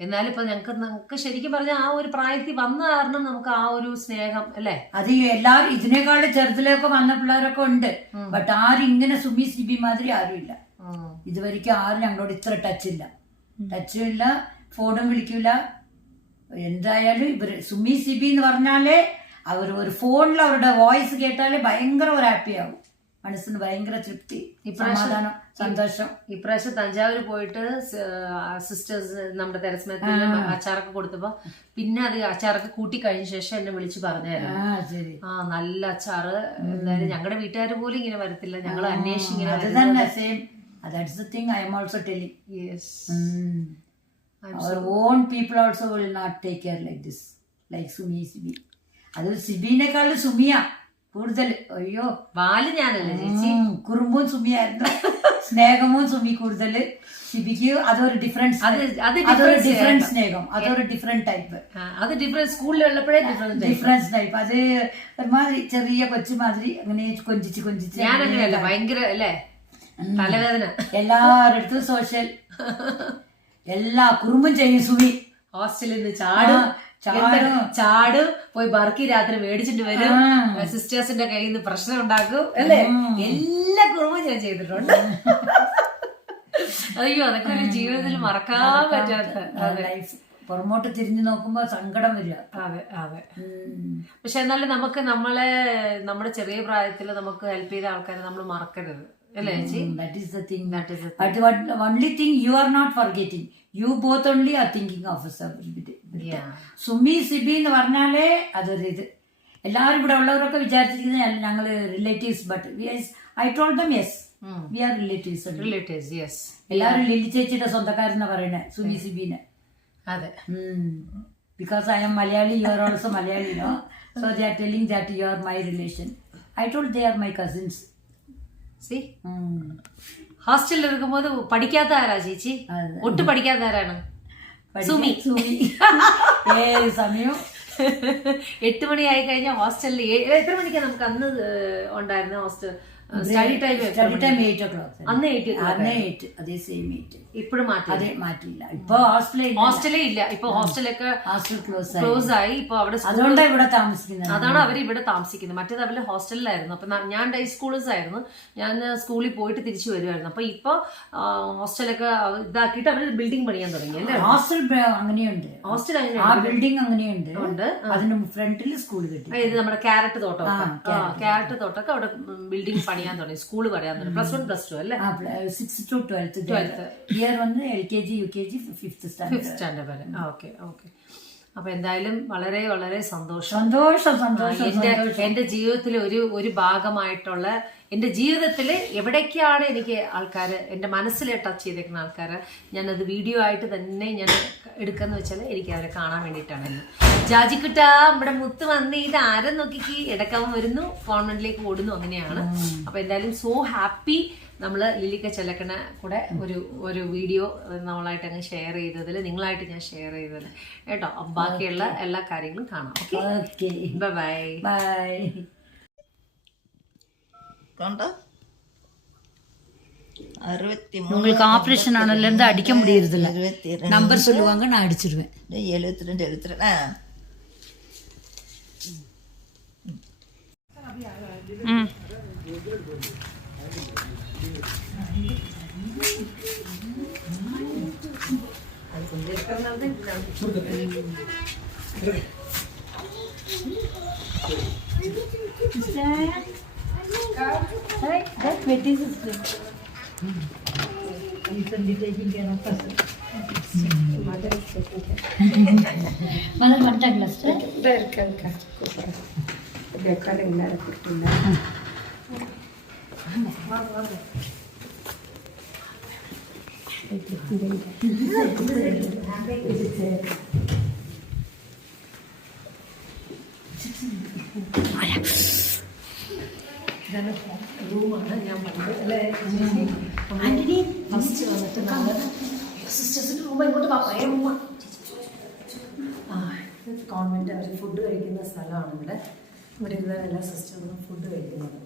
എന്നാലും ഇപ്പൊ ഞങ്ങൾക്ക് ശരിക്കും പറഞ്ഞാൽ ആ ഒരു പ്രായത്തിൽ വന്ന കാരണം നമുക്ക് ആ ഒരു സ്നേഹം അല്ലേ, അത് എല്ലാവരും ഇതിനേക്കാളും ചെറുതിലൊക്കെ വന്ന പിള്ളേരൊക്കെ ഉണ്ട്. ബട്ട് ആരും ഇങ്ങനെ സുമി സിബി മാതിരി ആരും ഇല്ല. ഇതുവരെയ്ക്കും ആരും ഞങ്ങളോട് ഇത്ര ടച്ചും ഇല്ല, ഫോണും വിളിക്കൂല. എന്തായാലും ഇവര് സുമി സിബി എന്ന് പറഞ്ഞാലേ അവർ ഒരു ഫോണിൽ അവരുടെ വോയിസ് കേട്ടാലേ ഭയങ്കര ഒരു ഹാപ്പി ആവും. മനസ്സിന് ഭയങ്കര തൃപ്തി, സമാധാനം, സന്തോഷം. ഇപ്രാവശ്യം തഞ്ചാവൂർ പോയിട്ട് സിസ്റ്റേഴ്സ് നമ്മുടെ തെരസ്മാത്യു അച്ചാറൊക്കെ കൊടുത്തപ്പോ പിന്നെ അത് അച്ചാറൊക്കെ കൂട്ടി കഴിഞ്ഞ ശേഷം എന്നെ വിളിച്ച് പറഞ്ഞായിരുന്നു, നല്ല അച്ചാറ്. എന്തായാലും ഞങ്ങളുടെ വീട്ടുകാർ പോലും ഇങ്ങനെ വരത്തില്ല, ഞങ്ങൾ അന്വേഷിച്ച് ഇങ്ങനെ. അത് തന്നെ same. That's the thing I am also telling. Yes. Our own people also will not take care like this, like Sumi Sibi. അത് സിബിനേക്കാളും സുമിയ കൂടുതൽ. അയ്യോ, ബാല് ഞാനല്ലേ ചേച്ചി. കുറുമ്പും സുമിയായിരുന്നു, സ്നേഹവും സുമി കൂടുതല്. സിബിക്ക് അതൊരു ഡിഫറൻസ്, അതൊരു ഡിഫറൻറ്റ് സ്നേഹം, അതൊരു ഡിഫറെന്റ് ടൈപ്പ്. അത് ഡിഫറൻറ്റ് സ്കൂളിലുള്ളപ്പോഴേ ഡിഫറൻസ് ടൈപ്പ്. അത് ഒരുമാതിരി ചെറിയ കൊച്ചു മാതിരി അങ്ങനെ കൊഞ്ചിച്ച് ഞാൻ അങ്ങനെയല്ല, ഭയങ്കര അല്ലേ തലവേദന. എല്ലാവരുടെ സോഷ്യൽ എല്ലാ കുറുമ്പും ചെയ്യും സുമി. ഹോസ്റ്റലിൽ നിന്ന് ചാടും പോയി ബർക്കി രാത്രി മേടിച്ചിട്ട് വരും, സിസ്റ്റേഴ്സിന്റെ കയ്യിൽ നിന്ന് പ്രശ്നം ഉണ്ടാക്കും അല്ലേ. എല്ലാ കുറുമ്പും ഞാൻ ചെയ്തിട്ടുണ്ട്. അയ്യോ, അതൊക്കെ ഒരു ജീവിതത്തിൽ മറക്കാൻ പറ്റാത്ത ലൈഫ്. പുറമോട്ട് തിരിഞ്ഞു നോക്കുമ്പോ സങ്കടം വരിക. അതെ അതെ. പക്ഷെ എന്നാലും നമുക്ക് നമ്മുടെ ചെറിയ പ്രായത്തിൽ നമുക്ക് ഹെൽപ്പ് ചെയ്ത ആൾക്കാരെ നമ്മൾ മറക്കരുത് അല്ലേ ചേച്ചി? That is the thing. But only thing you are not forgetting. You both only are thinking of us. Sumi Sibi എന്ന് പറഞ്ഞാലേ അതൊരു ഇത്. എല്ലാവരും ഇവിടെ ഉള്ളവരൊക്കെ വിചാരിച്ചിരിക്കുന്നത് ഞങ്ങള് relatives. But I told them yes, we are relatives. Yes. എല്ലാവരും ലില്ലി ചേച്ചിയുടെ സ്വന്തക്കാരെന്നാ പറയണേ സുമി സിബിനെ. അതെ. Because I am Malayali, you are also Malayali, no? So they are telling that you are my relation. I told they are my cousins. ഹോസ്റ്റലിൽ ഇരിക്കുമ്പോൾ പഠിക്കാത്ത ആരാ ചേച്ചി? ഒട്ടും പഠിക്കാത്ത ആരാണ്? സുമി. ഏത് സമയവും 8 മണി ആയി കഴിഞ്ഞാൽ ഹോസ്റ്റലിൽ എത്ര മണിക്കാണ് നമുക്ക് അന്ന് ഉണ്ടായിരുന്ന ഹോസ്റ്റൽ സ്റ്റഡി ടൈം 8 o'clock. അന്ന് 8 അതേ സെയിം 8. ഇപ്പോഴും മാറ്റില്ല. ഇപ്പൊ ഹോസ്റ്റലേ ഇല്ല. ഇപ്പൊ ഹോസ്റ്റലൊക്കെ ക്ലോസ് ആയി. ഇപ്പൊ അവിടെ അതുകൊണ്ടാണ് ഇവിടെ താമസിക്കുന്നത്. അതാണ് അവർ ഇവിടെ താമസിക്കുന്നത്. മറ്റേത് അവര് ഹോസ്റ്റലിലായിരുന്നു. അപ്പൊ ഞാൻ ഡേ സ്കൂളേഴ്സ് ആയിരുന്നു. ഞാൻ സ്കൂളിൽ പോയിട്ട് തിരിച്ചു വരുമായിരുന്നു. അപ്പൊ ഇപ്പൊ ഹോസ്റ്റലൊക്കെ ഇതാക്കിയിട്ട് അവര് ബിൽഡിംഗ് പണിയാൻ തുടങ്ങി അല്ലേ? ഹോസ്റ്റൽ അങ്ങനെയുണ്ട്. ഹോസ്റ്റൽ ആ ബിൽഡിംഗ് അങ്ങനെയുണ്ട്. അതിന് ഫ്രണ്ടിൽ സ്കൂൾ കിട്ടി. ഇത് നമ്മുടെ ക്യാരറ്റ് തോട്ടമൊക്കെ അവിടെ ബിൽഡിംഗ് പണിയാൻ തുടങ്ങി. സ്കൂള് പറയാൻ തുടങ്ങി. +1 +2 അല്ലേ? 6 to 12th. ഇയർ വന്ന് LKG UKG 5th സ്റ്റാൻഡേർഡ് വരെ. ഓക്കെ. അപ്പൊ എന്തായാലും വളരെ വളരെ സന്തോഷം. എന്റെ ജീവിതത്തിലെ ഒരു ഭാഗമായിട്ടുള്ള, എന്റെ ജീവിതത്തില് എവിടേക്കാണ് എനിക്ക് ആൾക്കാര് എന്റെ മനസ്സിൽ ടച്ച് ചെയ്തേക്കുന്ന ആൾക്കാര് ഞാനത് വീഡിയോ ആയിട്ട് തന്നെ ഞാൻ എടുക്കാന്ന് വെച്ചാൽ എനിക്ക് അവരെ കാണാൻ വേണ്ടിയിട്ടാണ്. ജാജിക്കുട്ടാ നമ്മുടെ മുത്ത് വന്ന് ഇത് ആരും നോക്കിക്ക് ഇടക്കാവും വരുന്നു, കോൺവെന്റിലേക്ക് ഓടുന്നു, അങ്ങനെയാണ്. അപ്പൊ എന്തായാലും സോ ഹാപ്പി നമ്മൾ ലിലിക്ക ചെല്ലക്കണ കൂടെ ഒരു വീഡിയോ നമ്മളായിട്ട് അങ്ങ് ഷെയർ ചെയ്തതിൽ, നിങ്ങളായിട്ട് ഞാൻ ഷെയർ ചെയ്തതിൽ കേട്ടോ. ബാക്കിയുള്ള എല്ലാ കാര്യങ്ങളും കാണാം. Okay, bye. உங்களுக்கு ஆப்ரேஷன் ஆனதுல இருந்து அடிக்க முடியறது இல்ல. நம்பர் சொல்லுவாங்க, நான் அடிச்சிருவேன். 72. റൂമാണ് ഞാൻ പറഞ്ഞത് അല്ലേ? ഫസ്റ്റ് വന്നിട്ട് നമ്മള് സിസ്റ്റേഴ്സിന്റെ റൂം ഇങ്ങോട്ട് റൂമ കോൺവെന്റ് അവർ ഫുഡ് കഴിക്കുന്ന സ്ഥലമാണ് ഇവിടെ. ഇവിടെ ഇരുന്ന എല്ലാ സിസ്റ്റേഴ്സും ഫുഡ് കഴിക്കുന്നത്.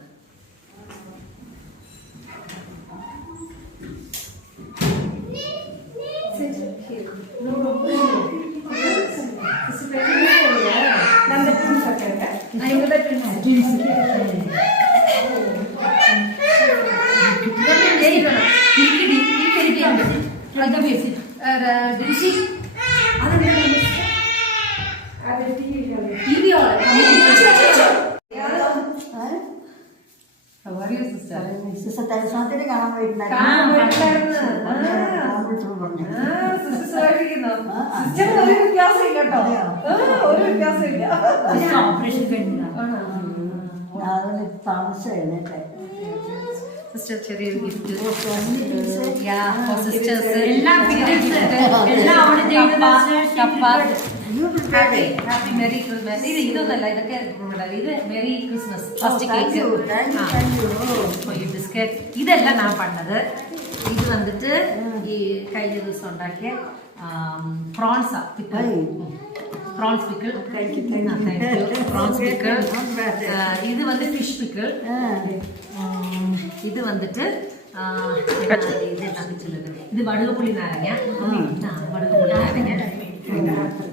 ഓപ്പറേഷൻ കഴിഞ്ഞ സിസ്റ്റർ ചെറിയൊരു ഗിഫ്റ്റ് ഹാപ്പി മെറി ക്രിസ്മസ്. ഇതൊന്നല്ല, ഇതൊക്കെ ഇത് merry Christmas first cake, biscuit. ഇതല്ല ഞാൻ പണ്ടത്. ഇത് വന്നിട്ട് ഈ കഴിഞ്ഞ ദിവസം ഉണ്ടാക്കിയ പ്രോൺസ് പിക്കിൾ. ഇത് വന്ന് ഫിഷ് പിക്കിൾ. ഇത് വന്നിട്ട് ഇത് വടുകപ്പുളി നാരങ്ങ.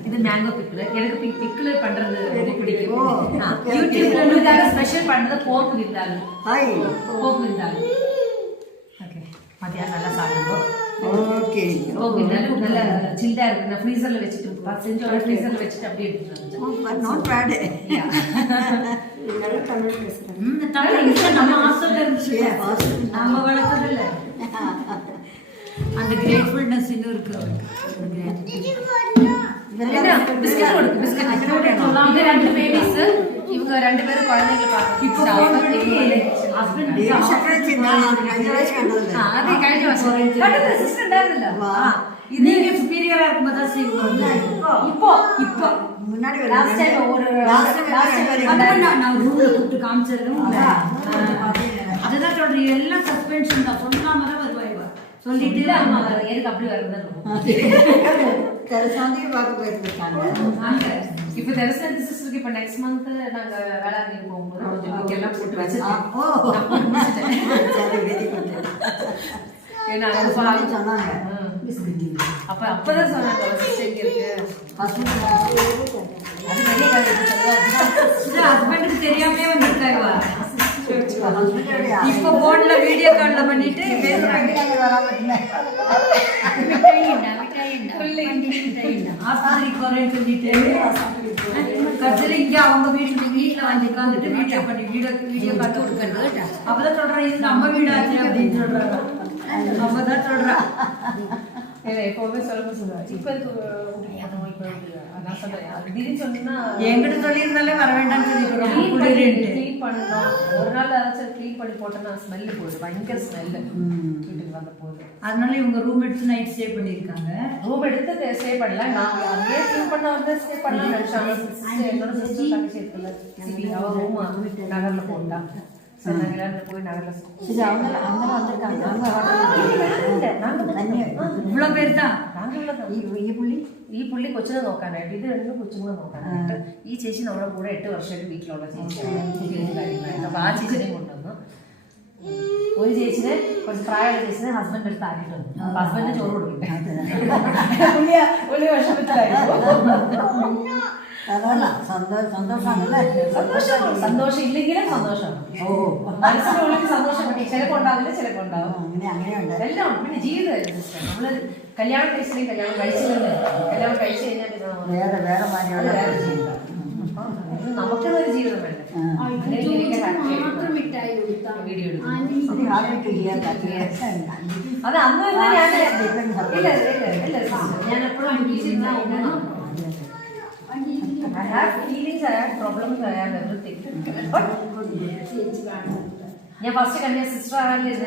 ഇത് മാംഗോ പിക്കിള്. எனக்கு பிக்கிள் பண்றது ரொம்ப பிடிக்கும். யூடியூப்ல ஸ்பெஷல் பண்றது போர்க் விருந்தாளு. ஓகே, மத்தியானம் நல்லா சாப்பிடுவோம். ஓகே, நல்ல சில்லா இருக்கு. நான் ஃப்ரீசர்ல வச்சிட்டு செஞ்சோட ஃப்ரீசர்ல வச்சிட்டு அப்படியே எடுத்துட்டு வந்தேன். Not bad. நல்ல தமிழ் பேசுறேன். தமிழ் இல்ல, நம்ம ஹாஸ்டல்ல இருந்துச்சு, நம்ம வளர்த்தது இல்ல. அந்த கிரேட்ஃபுல்னஸ் இன்னும் இருக்கு. பிஸ்கட் கொடுக்கு, பிஸ்கட். இது 2 பேபிஸ். இவங்க 2 பேரும் குழந்தைகளை பார்த்து இப்போ ஹஸ்பண்ட் அதே കഴിഞ്ഞ വർഷം സിസ്റ്റർ ഉണ്ടായിരുന്നില്ല. நீங்க சுப்பீரியரா இருக்கும்போது தான் செய்வாங்க. இப்போ முன்னாடி லாஸ்ட் டைம் நான் ரூம்ல கூப்பிட்டு காமிச்சதும் அதுதான் சொல்றேன். எல்லாம் சஸ்பென்ஷன் தான். சொன்னா மாதிரி வருவாய்வா சொல்லிட்டு அம்மா எதுக்கு அப்படி வருதுன்னு இப்ப தரிசன சிஸ்டருக்கு இப்ப நெக்ஸ்ட் மந்த் நாங்க வேளாங்கண்ணி போகும்போது கொஞ்சம் book எல்லாம் போட்டு வச்சிருக்கேன். ஏன்னா அப்ப அப்பதான் சொன்னாங்க சிஸ்டர் இங்க இருக்கு. அது பெரிய காரியம். ஹஸ்பண்டுக்கு தெரியாமே வந்துருக்காருவா. இப்ப போன்ல வீடியோ கால்ல பண்ணிட்டு ஆஸ்பத்திரிக்கு போறேன்னு சொல்லிட்டு கடைசியில இங்க அவங்க வீட்டுல வந்து உட்காந்துட்டு வீடியோ பண்ணி வீடியோ கத்து கொடுக்கறது. அப்பதான் சொல்றேன் இது நம்ம வீடாச்சு அப்படின்னு சொல்றாங்க. நம்மதான் சொல்றா. எப்பவுமே சொல்லுவாங்க இப்ப என்கிட்ட சொல்லியிருந்தாலே வர வேண்டாம்னு கிளீன் பண்ணணும். ஒரு நாள் ஏதாச்சும் கிளீன் பண்ணி போட்டோம்னா ஸ்மெல்லு போகுது, பயங்கர ஸ்மெல்லு வீட்டுக்கு வந்த போது. அதனால இவங்க ரூம் எடுத்து நைட் ஸ்டே பண்ணிருக்காங்க. ரூம் எடுத்து ஸ்டே பண்ணல, நாங்க அங்கேயே கிளீன் பண்ண வந்து ஸ்டே பண்ணலாம் நினைச்சாங்க. என்னோட சிஸ்டர் தங்கச்சி இருக்குல்ல சிபி, அவ ரூம் நகர்ல போட்டா. சரி நாங்க எல்லாரும் போய் நகர்ல இவ்வளவு பேர் தான். ഈ പുള്ളി കൊച്ചിനെ നോക്കാനായിട്ട്, ഇത് രണ്ടും കൊച്ചുങ്ങളെ നോക്കാനായിട്ട്. ഈ ചേച്ചി നമ്മുടെ കൂടെ 8 വർഷമായിട്ട് വീട്ടിലുള്ള ചേച്ചിയാണ്. അപ്പൊ ആ ചേച്ചിനെയും കൊണ്ടുവന്നു. ഒരു ചേച്ചിനെ കുറച്ച് പ്രായമുള്ള ചേച്ചിനെ ഹസ്ബൻഡ് എടുത്ത് ആക്കിയിട്ട് വന്നു. അപ്പൊ ഹസ്ബൻഡ് ചോറ് കൊടുക്കില്ല, വലിയ വിഷമത്തിലായിരുന്നു. സന്തോഷം ഇല്ലെങ്കിലും സന്തോഷമാണ്. മനസ്സിനുള്ളിൽ സന്തോഷം കിട്ടി. ചിലപ്പോ ഉണ്ടാവില്ല, ചിലപ്പോ ഉണ്ടാവും. എല്ലാം ഉണ്ട്. പിന്നെ ജീവിതമായിരുന്നു സിസ്റ്റർ. നമ്മള് കല്യാണം കഴിച്ചില്ലെങ്കിൽ കല്യാണം കഴിച്ചില്ല, കല്യാണം കഴിച്ചു കഴിഞ്ഞാൽ നമുക്കൊരു ജീവിതം വേണ്ട. വീഡിയോ എടുക്കും. അത് അന്ന് ഞാൻ എപ്പോഴും I have feelings, I have problems, I have everything. ഞാൻ ഫസ്റ്റ് കന്യാ സിസ്റ്റർ ആകാനില്ല,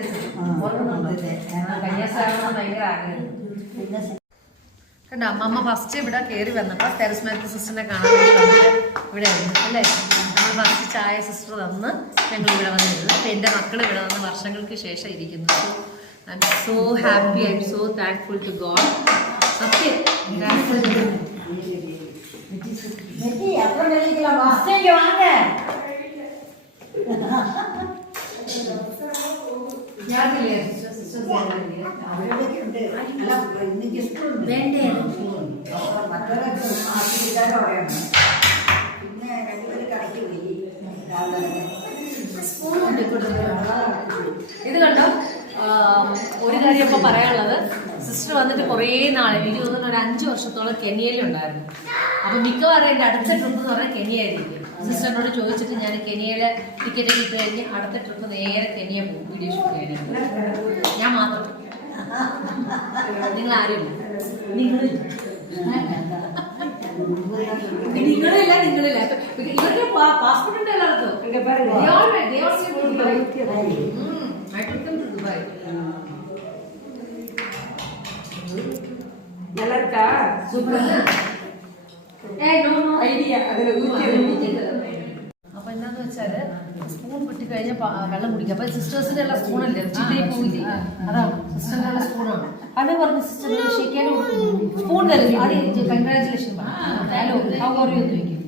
കന്യാസ്ത്രീ ഭയങ്കര ആഗ്രഹം. കണ്ടോ അമ്മമ്മ ഫസ്റ്റ് ഇവിടെ കയറി വന്നപ്പോൾ തെരസ്മേത്ത് സിസ്റ്ററിനെ കാണാൻ വേണ്ടി വന്നിട്ട് ഇവിടെ ആയിരുന്നു അല്ലേ. നമ്മൾ ഫസ്റ്റ് ചായ സിസ്റ്റർ തന്ന് ഞങ്ങൾ ഇവിടെ വന്നിരുന്നു. അപ്പം എൻ്റെ മക്കൾ ഇവിടെ വന്ന് വർഷങ്ങൾക്ക് ശേഷം ഇരിക്കുന്നു. I am so happy, I am so thankful to God. സത്യം താങ്ക്ഫുൾ. ഇത് കണ്ടോ, ഒരു കാര്യം ഇപ്പൊ പറയാനുള്ളത്, സിസ്റ്റർ വന്നിട്ട് കുറേ നാളെ, എനിക്ക് തോന്നുന്നു ഒരു 5 വർഷത്തോളം കെനിയയിലുണ്ടായിരുന്നു. അപ്പൊ മിക്കവാറും എൻ്റെ അടുത്ത ട്രിപ്പ് എന്ന് പറഞ്ഞാൽ കെനിയായിരിക്കും. സിസ്റ്ററിനോട് ചോദിച്ചിട്ട് ഞാൻ കെനിയയിലെ ടിക്കറ്റ് കിട്ടി കഴിഞ്ഞ് അടുത്ത ട്രിപ്പ് നേരെ കെനിയ പോകും വീഡിയോ ഷൂട്ട് ചെയ്യാനായിട്ട്. ഞാൻ മാത്രം, നിങ്ങൾ ആരുമില്ല. നിങ്ങളില്ല, ഇവരുടെ പാസ്പോർട്ട് ഉണ്ട് എല്ലാവർക്കും. நல்லா இருக்கா? സൂപ്പർ. ஐடியா அதுல അപ്പൊ എന്താന്ന് വെച്ചാല് സ്പൂൺ കിട്ടി കഴിഞ്ഞാൽ വെള്ളം കുടിക്കുക. അപ്പൊ സിസ്റ്റേഴ്സിന്റെ എല്ലാം സ്പൂണല്ലേ, ചില്ലയിൽ പോയില്ലേ, അതാണ് സിസ്റ്ററിന്റെ ഉള്ള സ്പൂണാണ്. അത് പറഞ്ഞ് സിസ്റ്റർ ഷെയ്ക്കാൻ സ്പൂൺ തരും. അത് congratulation hello how are you എന്ന് ചോദിക്കും.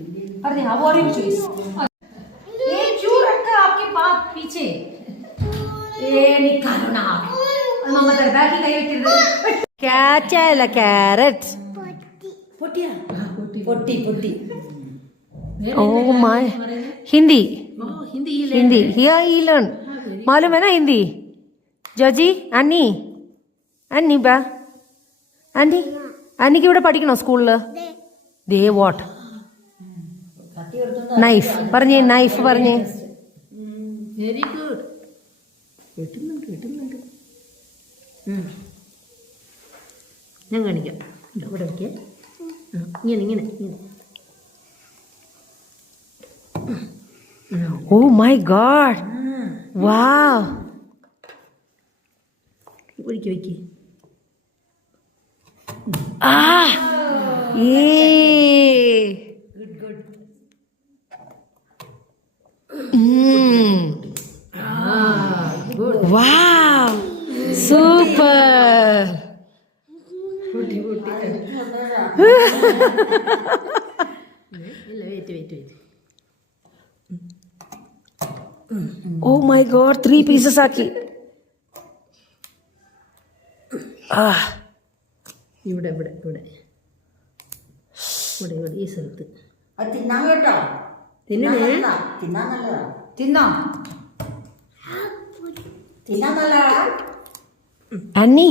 പറഞ്ഞു ഹൗ ആർ യു ചോയ്സ്. പീച്ചേ നിക്കാനോ നാ മമ്മ തര ബാക്കി കൈ വെക്കരുത്. ക്യാച്ചല്ല ക്യാരറ്റ്. പൊട്ടിയാ പൊട്ടി പൊട്ടി. Oh my, Hindi. Hindi. Here he learn. मालूम है ना हिंदी? ജോജി, അന്നി, അന്നി ബാ, അന്നി, അന്നിക്ക് ഇവിടെ പഠിക്കണോ സ്കൂളില്? ദേ വാട്ട് നൈഫ് പറഞ്ഞേ, നൈഫ് പറഞ്ഞേ. Very good. കിട്ടുന്നുണ്ട് കിട്ടുന്നുണ്ട്. ഞാൻ കാണിക്കാം. ഇവിടെ വയ്ക്കേ, ഇങ്ങനെ ഇങ്ങനെ ഇങ്ങനെ. Oh my God! Wow! ഒരിക്കൽ വയ്ക്കേ. Ah! Yay! Good good. Wow! Super. Oh my God, 3 pieces ആക്കി. ഇവിടെ ഇവിടെ ഇവിടെ ഇവിടെ ഇവിടെ ഈ സ്ഥലത്ത് തിന്നാൻ കേട്ടോ, തിന്നണേ. തിന്നാൻ നല്ലതാ. തിന്നോ, തിന്നാൻ നല്ലതാ. അന്നി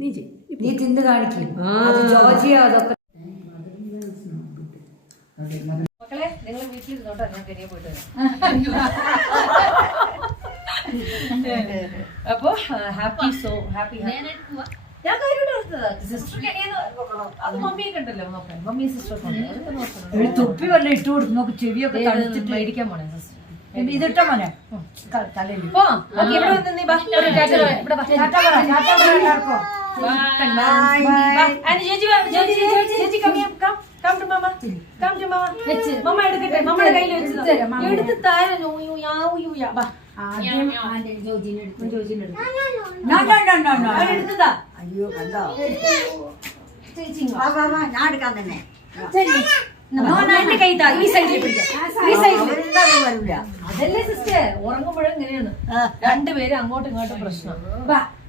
നീ തിന്ന് കാണിക്കും. അത് ജോർജിയ അതൊക്കെ. മക്കളെ നിങ്ങൾ വീട്ടിലിരുന്നോട്ടോ, ഞാൻ കെനിയ പോയിട്ട് വരാം. അപ്പൊ ഹാപ്പി, സോ ഹാപ്പി. ഞാൻ കാര്യമായിട്ട് ഓർത്തതാ സിസ്റ്റർ അത് മമ്മിയെ കണ്ടല്ലോ നോക്കാൻ. മമ്മി സിസ്റ്റർ തൊപ്പി വല്ല ഇട്ട് കൊടുക്കും. നോക്ക് ചെവിയൊക്കെ തണുത്തിട്ട് മേടിക്കാൻ പോണേ സിസ്റ്റർ. ഇതിട്ട മോനെ തലയിൽ. ഇവിടെ വന്ന് നീ ബാ, ഒരു ടാറ്റ പറ. ഇവിടെ ബാ. ടാറ്റ പറ, ടാറ്റ പറ എല്ലാവർക്കും. ചേച്ചി come to mamma, come to mamma. Mamma എടുക്കട്ടെ, മമ്മയുടെ കയ്യിൽ വെച്ച് എടുത്ത് താരം. ജോജിനെ എടുത്തതാ. അയ്യോ കണ്ടോ, ചേച്ചി ഞാൻ എടുക്കാൻ തന്നെ. എന്റെ കൈ താ, ഈ സൈഡിൽ പിടിക്കാം, ഈ സൈഡിൽ. വരില്ല. അതല്ലേ സിസ്റ്റർ, ഉറങ്ങുമ്പോഴും ഇങ്ങനെയാണ് രണ്ടുപേരും അങ്ങോട്ടും ഇങ്ങോട്ടും പ്രശ്നം.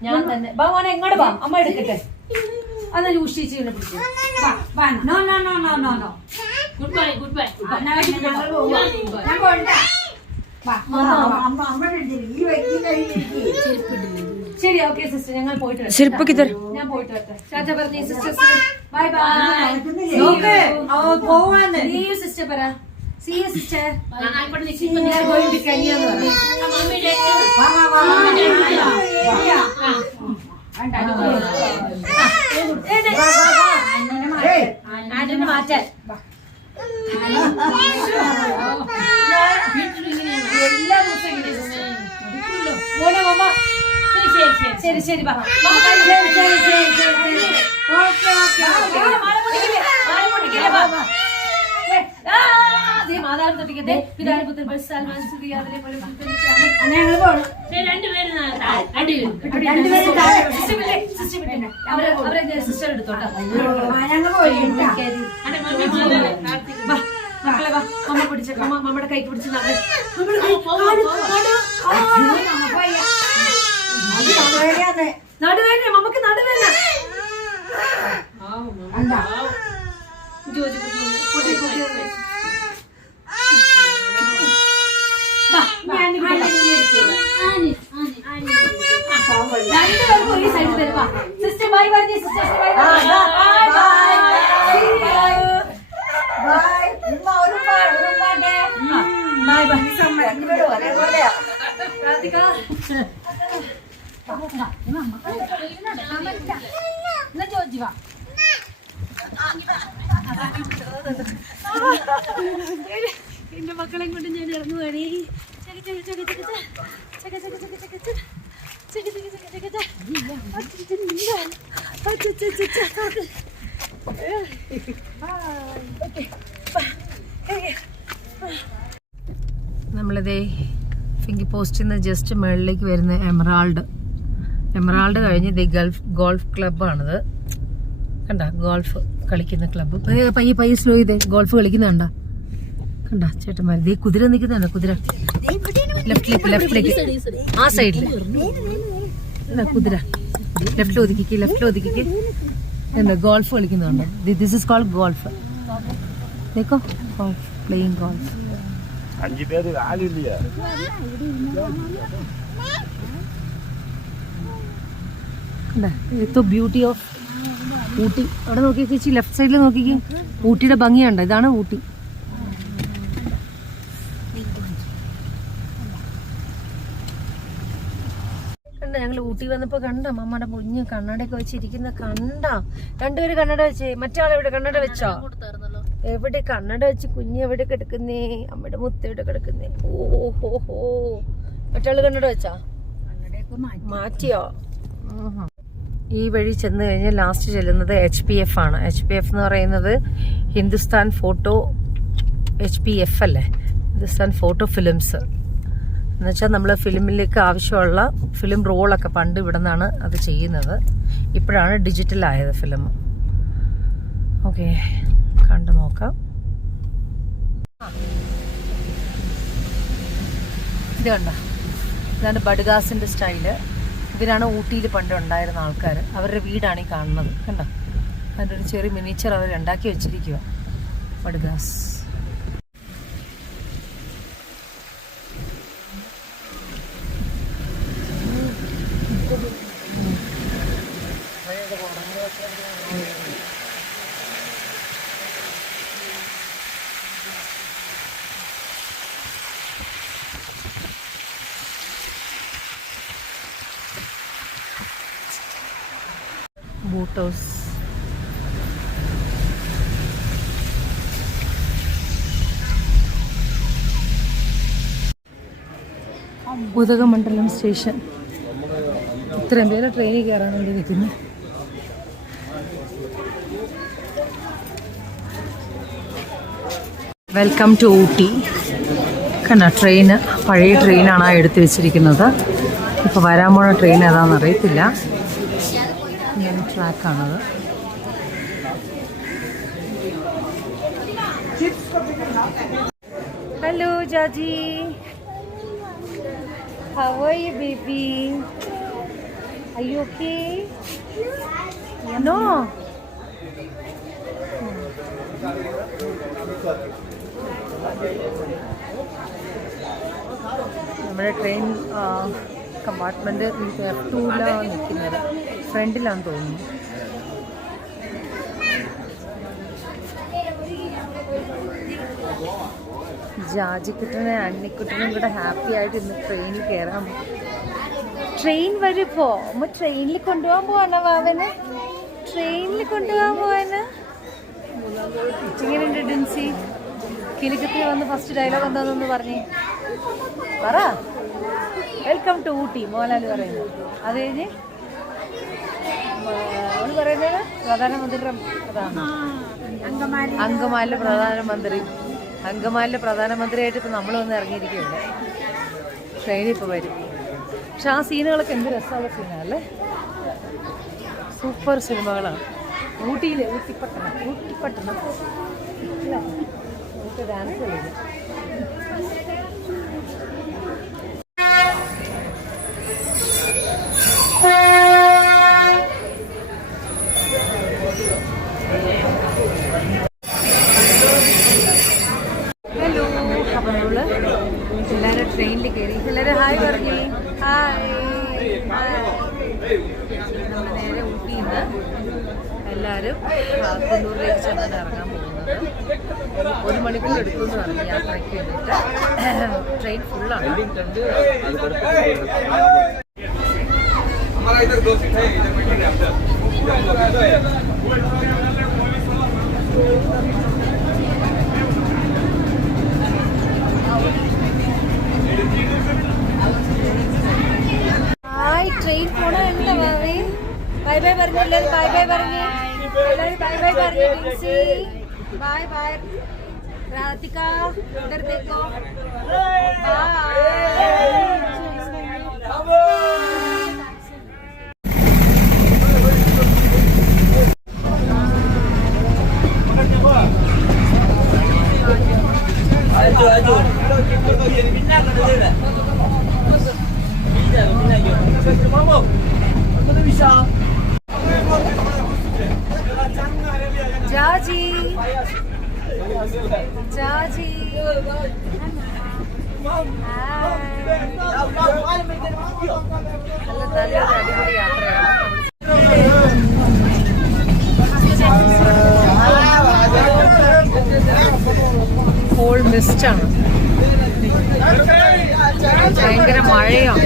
ഞാൻ തന്നെ ബാ മോനെ, എങ്ങോട്ട് ബാ, അമ്മ എടുക്കട്ടെ. അന്ന് യൂഷിച്ച് ഇങ്ങനെ പിടിച്ചു. No no no no no no. Good bye good bye. ശരി, ഓക്കെ സിസ്റ്റർ, ഞങ്ങൾ പോയിട്ട് വരാം. ചെരുപ്പൊക്കെ തരും. ഞാൻ പോയിട്ട് വരട്ടെ. ടാറ്റ പറഞ്ഞേ സിസ്റ്റർ. Bye bye. പോവാന്ന്. See you sister പറ. See you sister. ഞാൻ ഇവിടെ We are going to Kenya എന്ന് പറ. വാ വാ വാ. ആന്റണി മാറ്റാൻ. എല്ലാ ദിവസവും ഇങ്ങനെ sister. മോനെ മമ്മ. ശരി ശരി ബാ. മമ്മ മാതാവിനെ തൊട്ടിക്കട്ടെ. പിതാവിനെ പുത്രൻ പരിശുദ്ധാത്മാവിനെ സ്തുതി. അതിലെ പോലെ അവരെ സിസ്റ്റർ എടുത്തോട്ടോ. മക്കളെ വാ, മമ്മ പിടിച്ച മമ്മയുടെ കൈക്ക് പിടിച്ച് നടുവേന, മമ്മക്ക് നടുവേന. ജോജി രണ്ടുപേർക്കും ഈ സൈഡ് തരുവാ. സിസ്റ്റർ ബൈ പറഞ്ഞേ. Sister bye bye. എന്റെ മക്കളെ കൊണ്ട് ഞാൻ ഇറങ്ങുവാണേ. നമ്മളിതേ ഫിങ്കി പോസ്റ്റിൽ നിന്ന് ജസ്റ്റ് മുകളിലേക്ക് വരുന്ന എമറാൾഡ് കഴിഞ്ഞ് ദേ ഗോൾഫ് ക്ലബ്ബാണിത്. കണ്ട ഗോൾഫ് കളിക്കുന്ന ക്ലബ്ബ്. പയ്യെ സ്ലോ ചെയ്തേ. ഗോൾഫ് കളിക്കുന്ന കണ്ട ചേട്ടന്മാർ. ദേ കുതിര നിൽക്കുന്നുണ്ടോ? കുതിര ലെഫ്റ്റിലേക്ക് ആ സൈഡിൽ കുതിര. ലെഫ്റ്റിൽ ഒതുക്കിക്ക്. എന്താ ഗോൾഫ് കളിക്കുന്നുണ്ടോ? This is called golf. देखो ഗോൾഫ്, പ്ലേയിങ് ഗോൾഫ്. 5 പേര് ആളില്ല. तो ब्यूटी ഓഫ് ഊട്ടി. അവിടെ നോക്കി ചേച്ചി, ലെഫ്റ്റ് സൈഡിൽ നോക്കിക്കേ. ഊട്ടിയുടെ ഭംഗിയുണ്ട്. ഇതാണ് ഊട്ടി. കണ്ട, ഞങ്ങൾ ഊട്ടി വന്നപ്പോ കണ്ട മമ്മയുടെ കുഞ്ഞ് കണ്ണടയൊക്കെ വെച്ചിരിക്കുന്ന കണ്ട. രണ്ടുപേര് കണ്ണട വെച്ചേ. മറ്റാൾ എവിടെ കണ്ണട വെച്ചോ? എവിടെ കണ്ണട വെച്ച് കുഞ്ഞ് എവിടെ കിടക്കുന്നേ? അമ്മയുടെ മുത്ത് എവിടെ കിടക്കുന്നേ? ഓഹോ, മറ്റാള് കണ്ണട വെച്ചാ? മാറ്റിയോ? ഈ വഴി ചെന്ന് കഴിഞ്ഞാൽ ലാസ്റ്റ് ചെല്ലുന്നത് HPF ആണ്. HPF എന്ന് പറയുന്നത് ഹിന്ദുസ്ഥാൻ ഫോട്ടോ HPF അല്ലേ, ഹിന്ദുസ്ഥാൻ ഫോട്ടോ ഫിലിംസ്. എന്നുവെച്ചാൽ നമ്മൾ ഫിലിമിലേക്ക് ആവശ്യമുള്ള ഫിലിം റോളൊക്കെ പണ്ട് ഇവിടെ നിന്നാണ് അത് ചെയ്യുന്നത്. ഇപ്പോഴാണ് ഡിജിറ്റലായത് ഫിലിം. ഓക്കെ, കണ്ടു നോക്കാം. ഇത് കണ്ടോ, ഇതാണ് ബഡ്ഗാസിൻ്റെ സ്റ്റൈല്. ഇവരാണ് ഊട്ടിയിൽ പണ്ട് ഉണ്ടായിരുന്ന ആൾക്കാർ. അവരുടെ വീടാണ് ഈ കാണുന്നത്. കണ്ടോ, അതിൻ്റെ ഒരു ചെറിയ മിനിച്ചർ അവർ ഉണ്ടാക്കി വെച്ചിരിക്കുക. Badagas. Boat house. Udhagamandalam station. ഇത്രയും പേര് ട്രെയിനിൽ കയറാൻ വേണ്ടി നിൽക്കുന്നു. Welcome to Ooty. കണ്ട ട്രെയിന്, പഴയ ട്രെയിനാണ് എടുത്തു വെച്ചിരിക്കുന്നത്. ഇപ്പോൾ വരാൻ പോണ ട്രെയിൻ ഏതാണെന്ന് അറിയത്തില്ല. ഇങ്ങനെ ട്രാക്കാണത്. Hello Jaji, how are you baby? Are you okay? No. നമ്മുടെ ട്രെയിൻ കമ്പാർട്ട്മെന്റ് F2ലാണ് നിൽക്കുന്നത്. ഫ്രണ്ടിലാന്ന് തോന്നുന്നു. ജാജിക്കുട്ടനെ അണ്ണിക്കുട്ടനും കൂടെ ഹാപ്പി ആയിട്ട് ഇന്ന് ട്രെയിനിൽ കയറാൻ. ട്രെയിൻ വരുമ്പോ അമ്മ ട്രെയിനിൽ കൊണ്ടുപോകാൻ പോവാണ് വാവന്. ട്രെയിനിൽ കൊണ്ടുപോകാൻ പോവാന്. എങ്ങനെയുണ്ട് ഡിൻസി? കിലുക്കത്തിൽ വന്ന് ഫസ്റ്റ് ഡയലോഗ് എന്താണെന്ന് പറഞ്ഞേ പറ. വെൽക്കം ടു ഊട്ടി മോഹൻലാൽ പറയുന്നത്. അത് കഴിഞ്ഞ് അവള് പറയുന്നത് പ്രധാനമന്ത്രിയുടെ അതാണ്. അങ്കമാലിലെ പ്രധാനമന്ത്രി. അങ്കമാലിലെ പ്രധാനമന്ത്രിയായിട്ട് ഇപ്പം നമ്മൾ വന്ന് ഇറങ്ങിയിരിക്കുകയല്ലേ. ട്രെയിനിൽ ഇപ്പോൾ വരും. പക്ഷെ ആ സീനുകളൊക്കെ എന്ത് രസമുള്ള സീനാണല്ലേ. സൂപ്പർ സിനിമകളാണ്. ഊട്ടിയിലെ ഊട്ടിപ്പട്ടണം നമുക്ക് ഡാൻസ് കളിക്കാം. ഹലോ, അപ്പം നമ്മൾ എല്ലാവരും ട്രെയിനിൽ കയറി. എല്ലാവരും ഹായ് പറഞ്ഞേ. ഹായ്. നമ്മൾ നേരെ ഊട്ടിയിൽ നിന്ന് എല്ലാവരും കുന്നൂരിലേക്ക് ചെന്നാണ് ഇറങ്ങാൻ പോകുന്നത്. 1 മണിക്കൂർ എടുക്കുമെന്ന് പറഞ്ഞു യാത്രയ്ക്ക് വേണ്ടിയിട്ട്. ട്രെയിൻ ഫുള്ളാണ്. ഹായ്, ട്രെയിൻ പോണ എന്താ ഭാവി? ബൈ ബൈ പറഞ്ഞില്ലേ? ബൈ ബൈ പറഞ്ഞു. എല്ലാവരും ബൈ ബൈ പറഞ്ഞു. Dincy bye bye. राधिका इधर देखो. जाजी जाजी നല്ലൊരു അടിപൊളി യാത്രയാണ്. ഫുൾ മിസ്റ്റാണ്. ഭയങ്കര മഴയാണ്.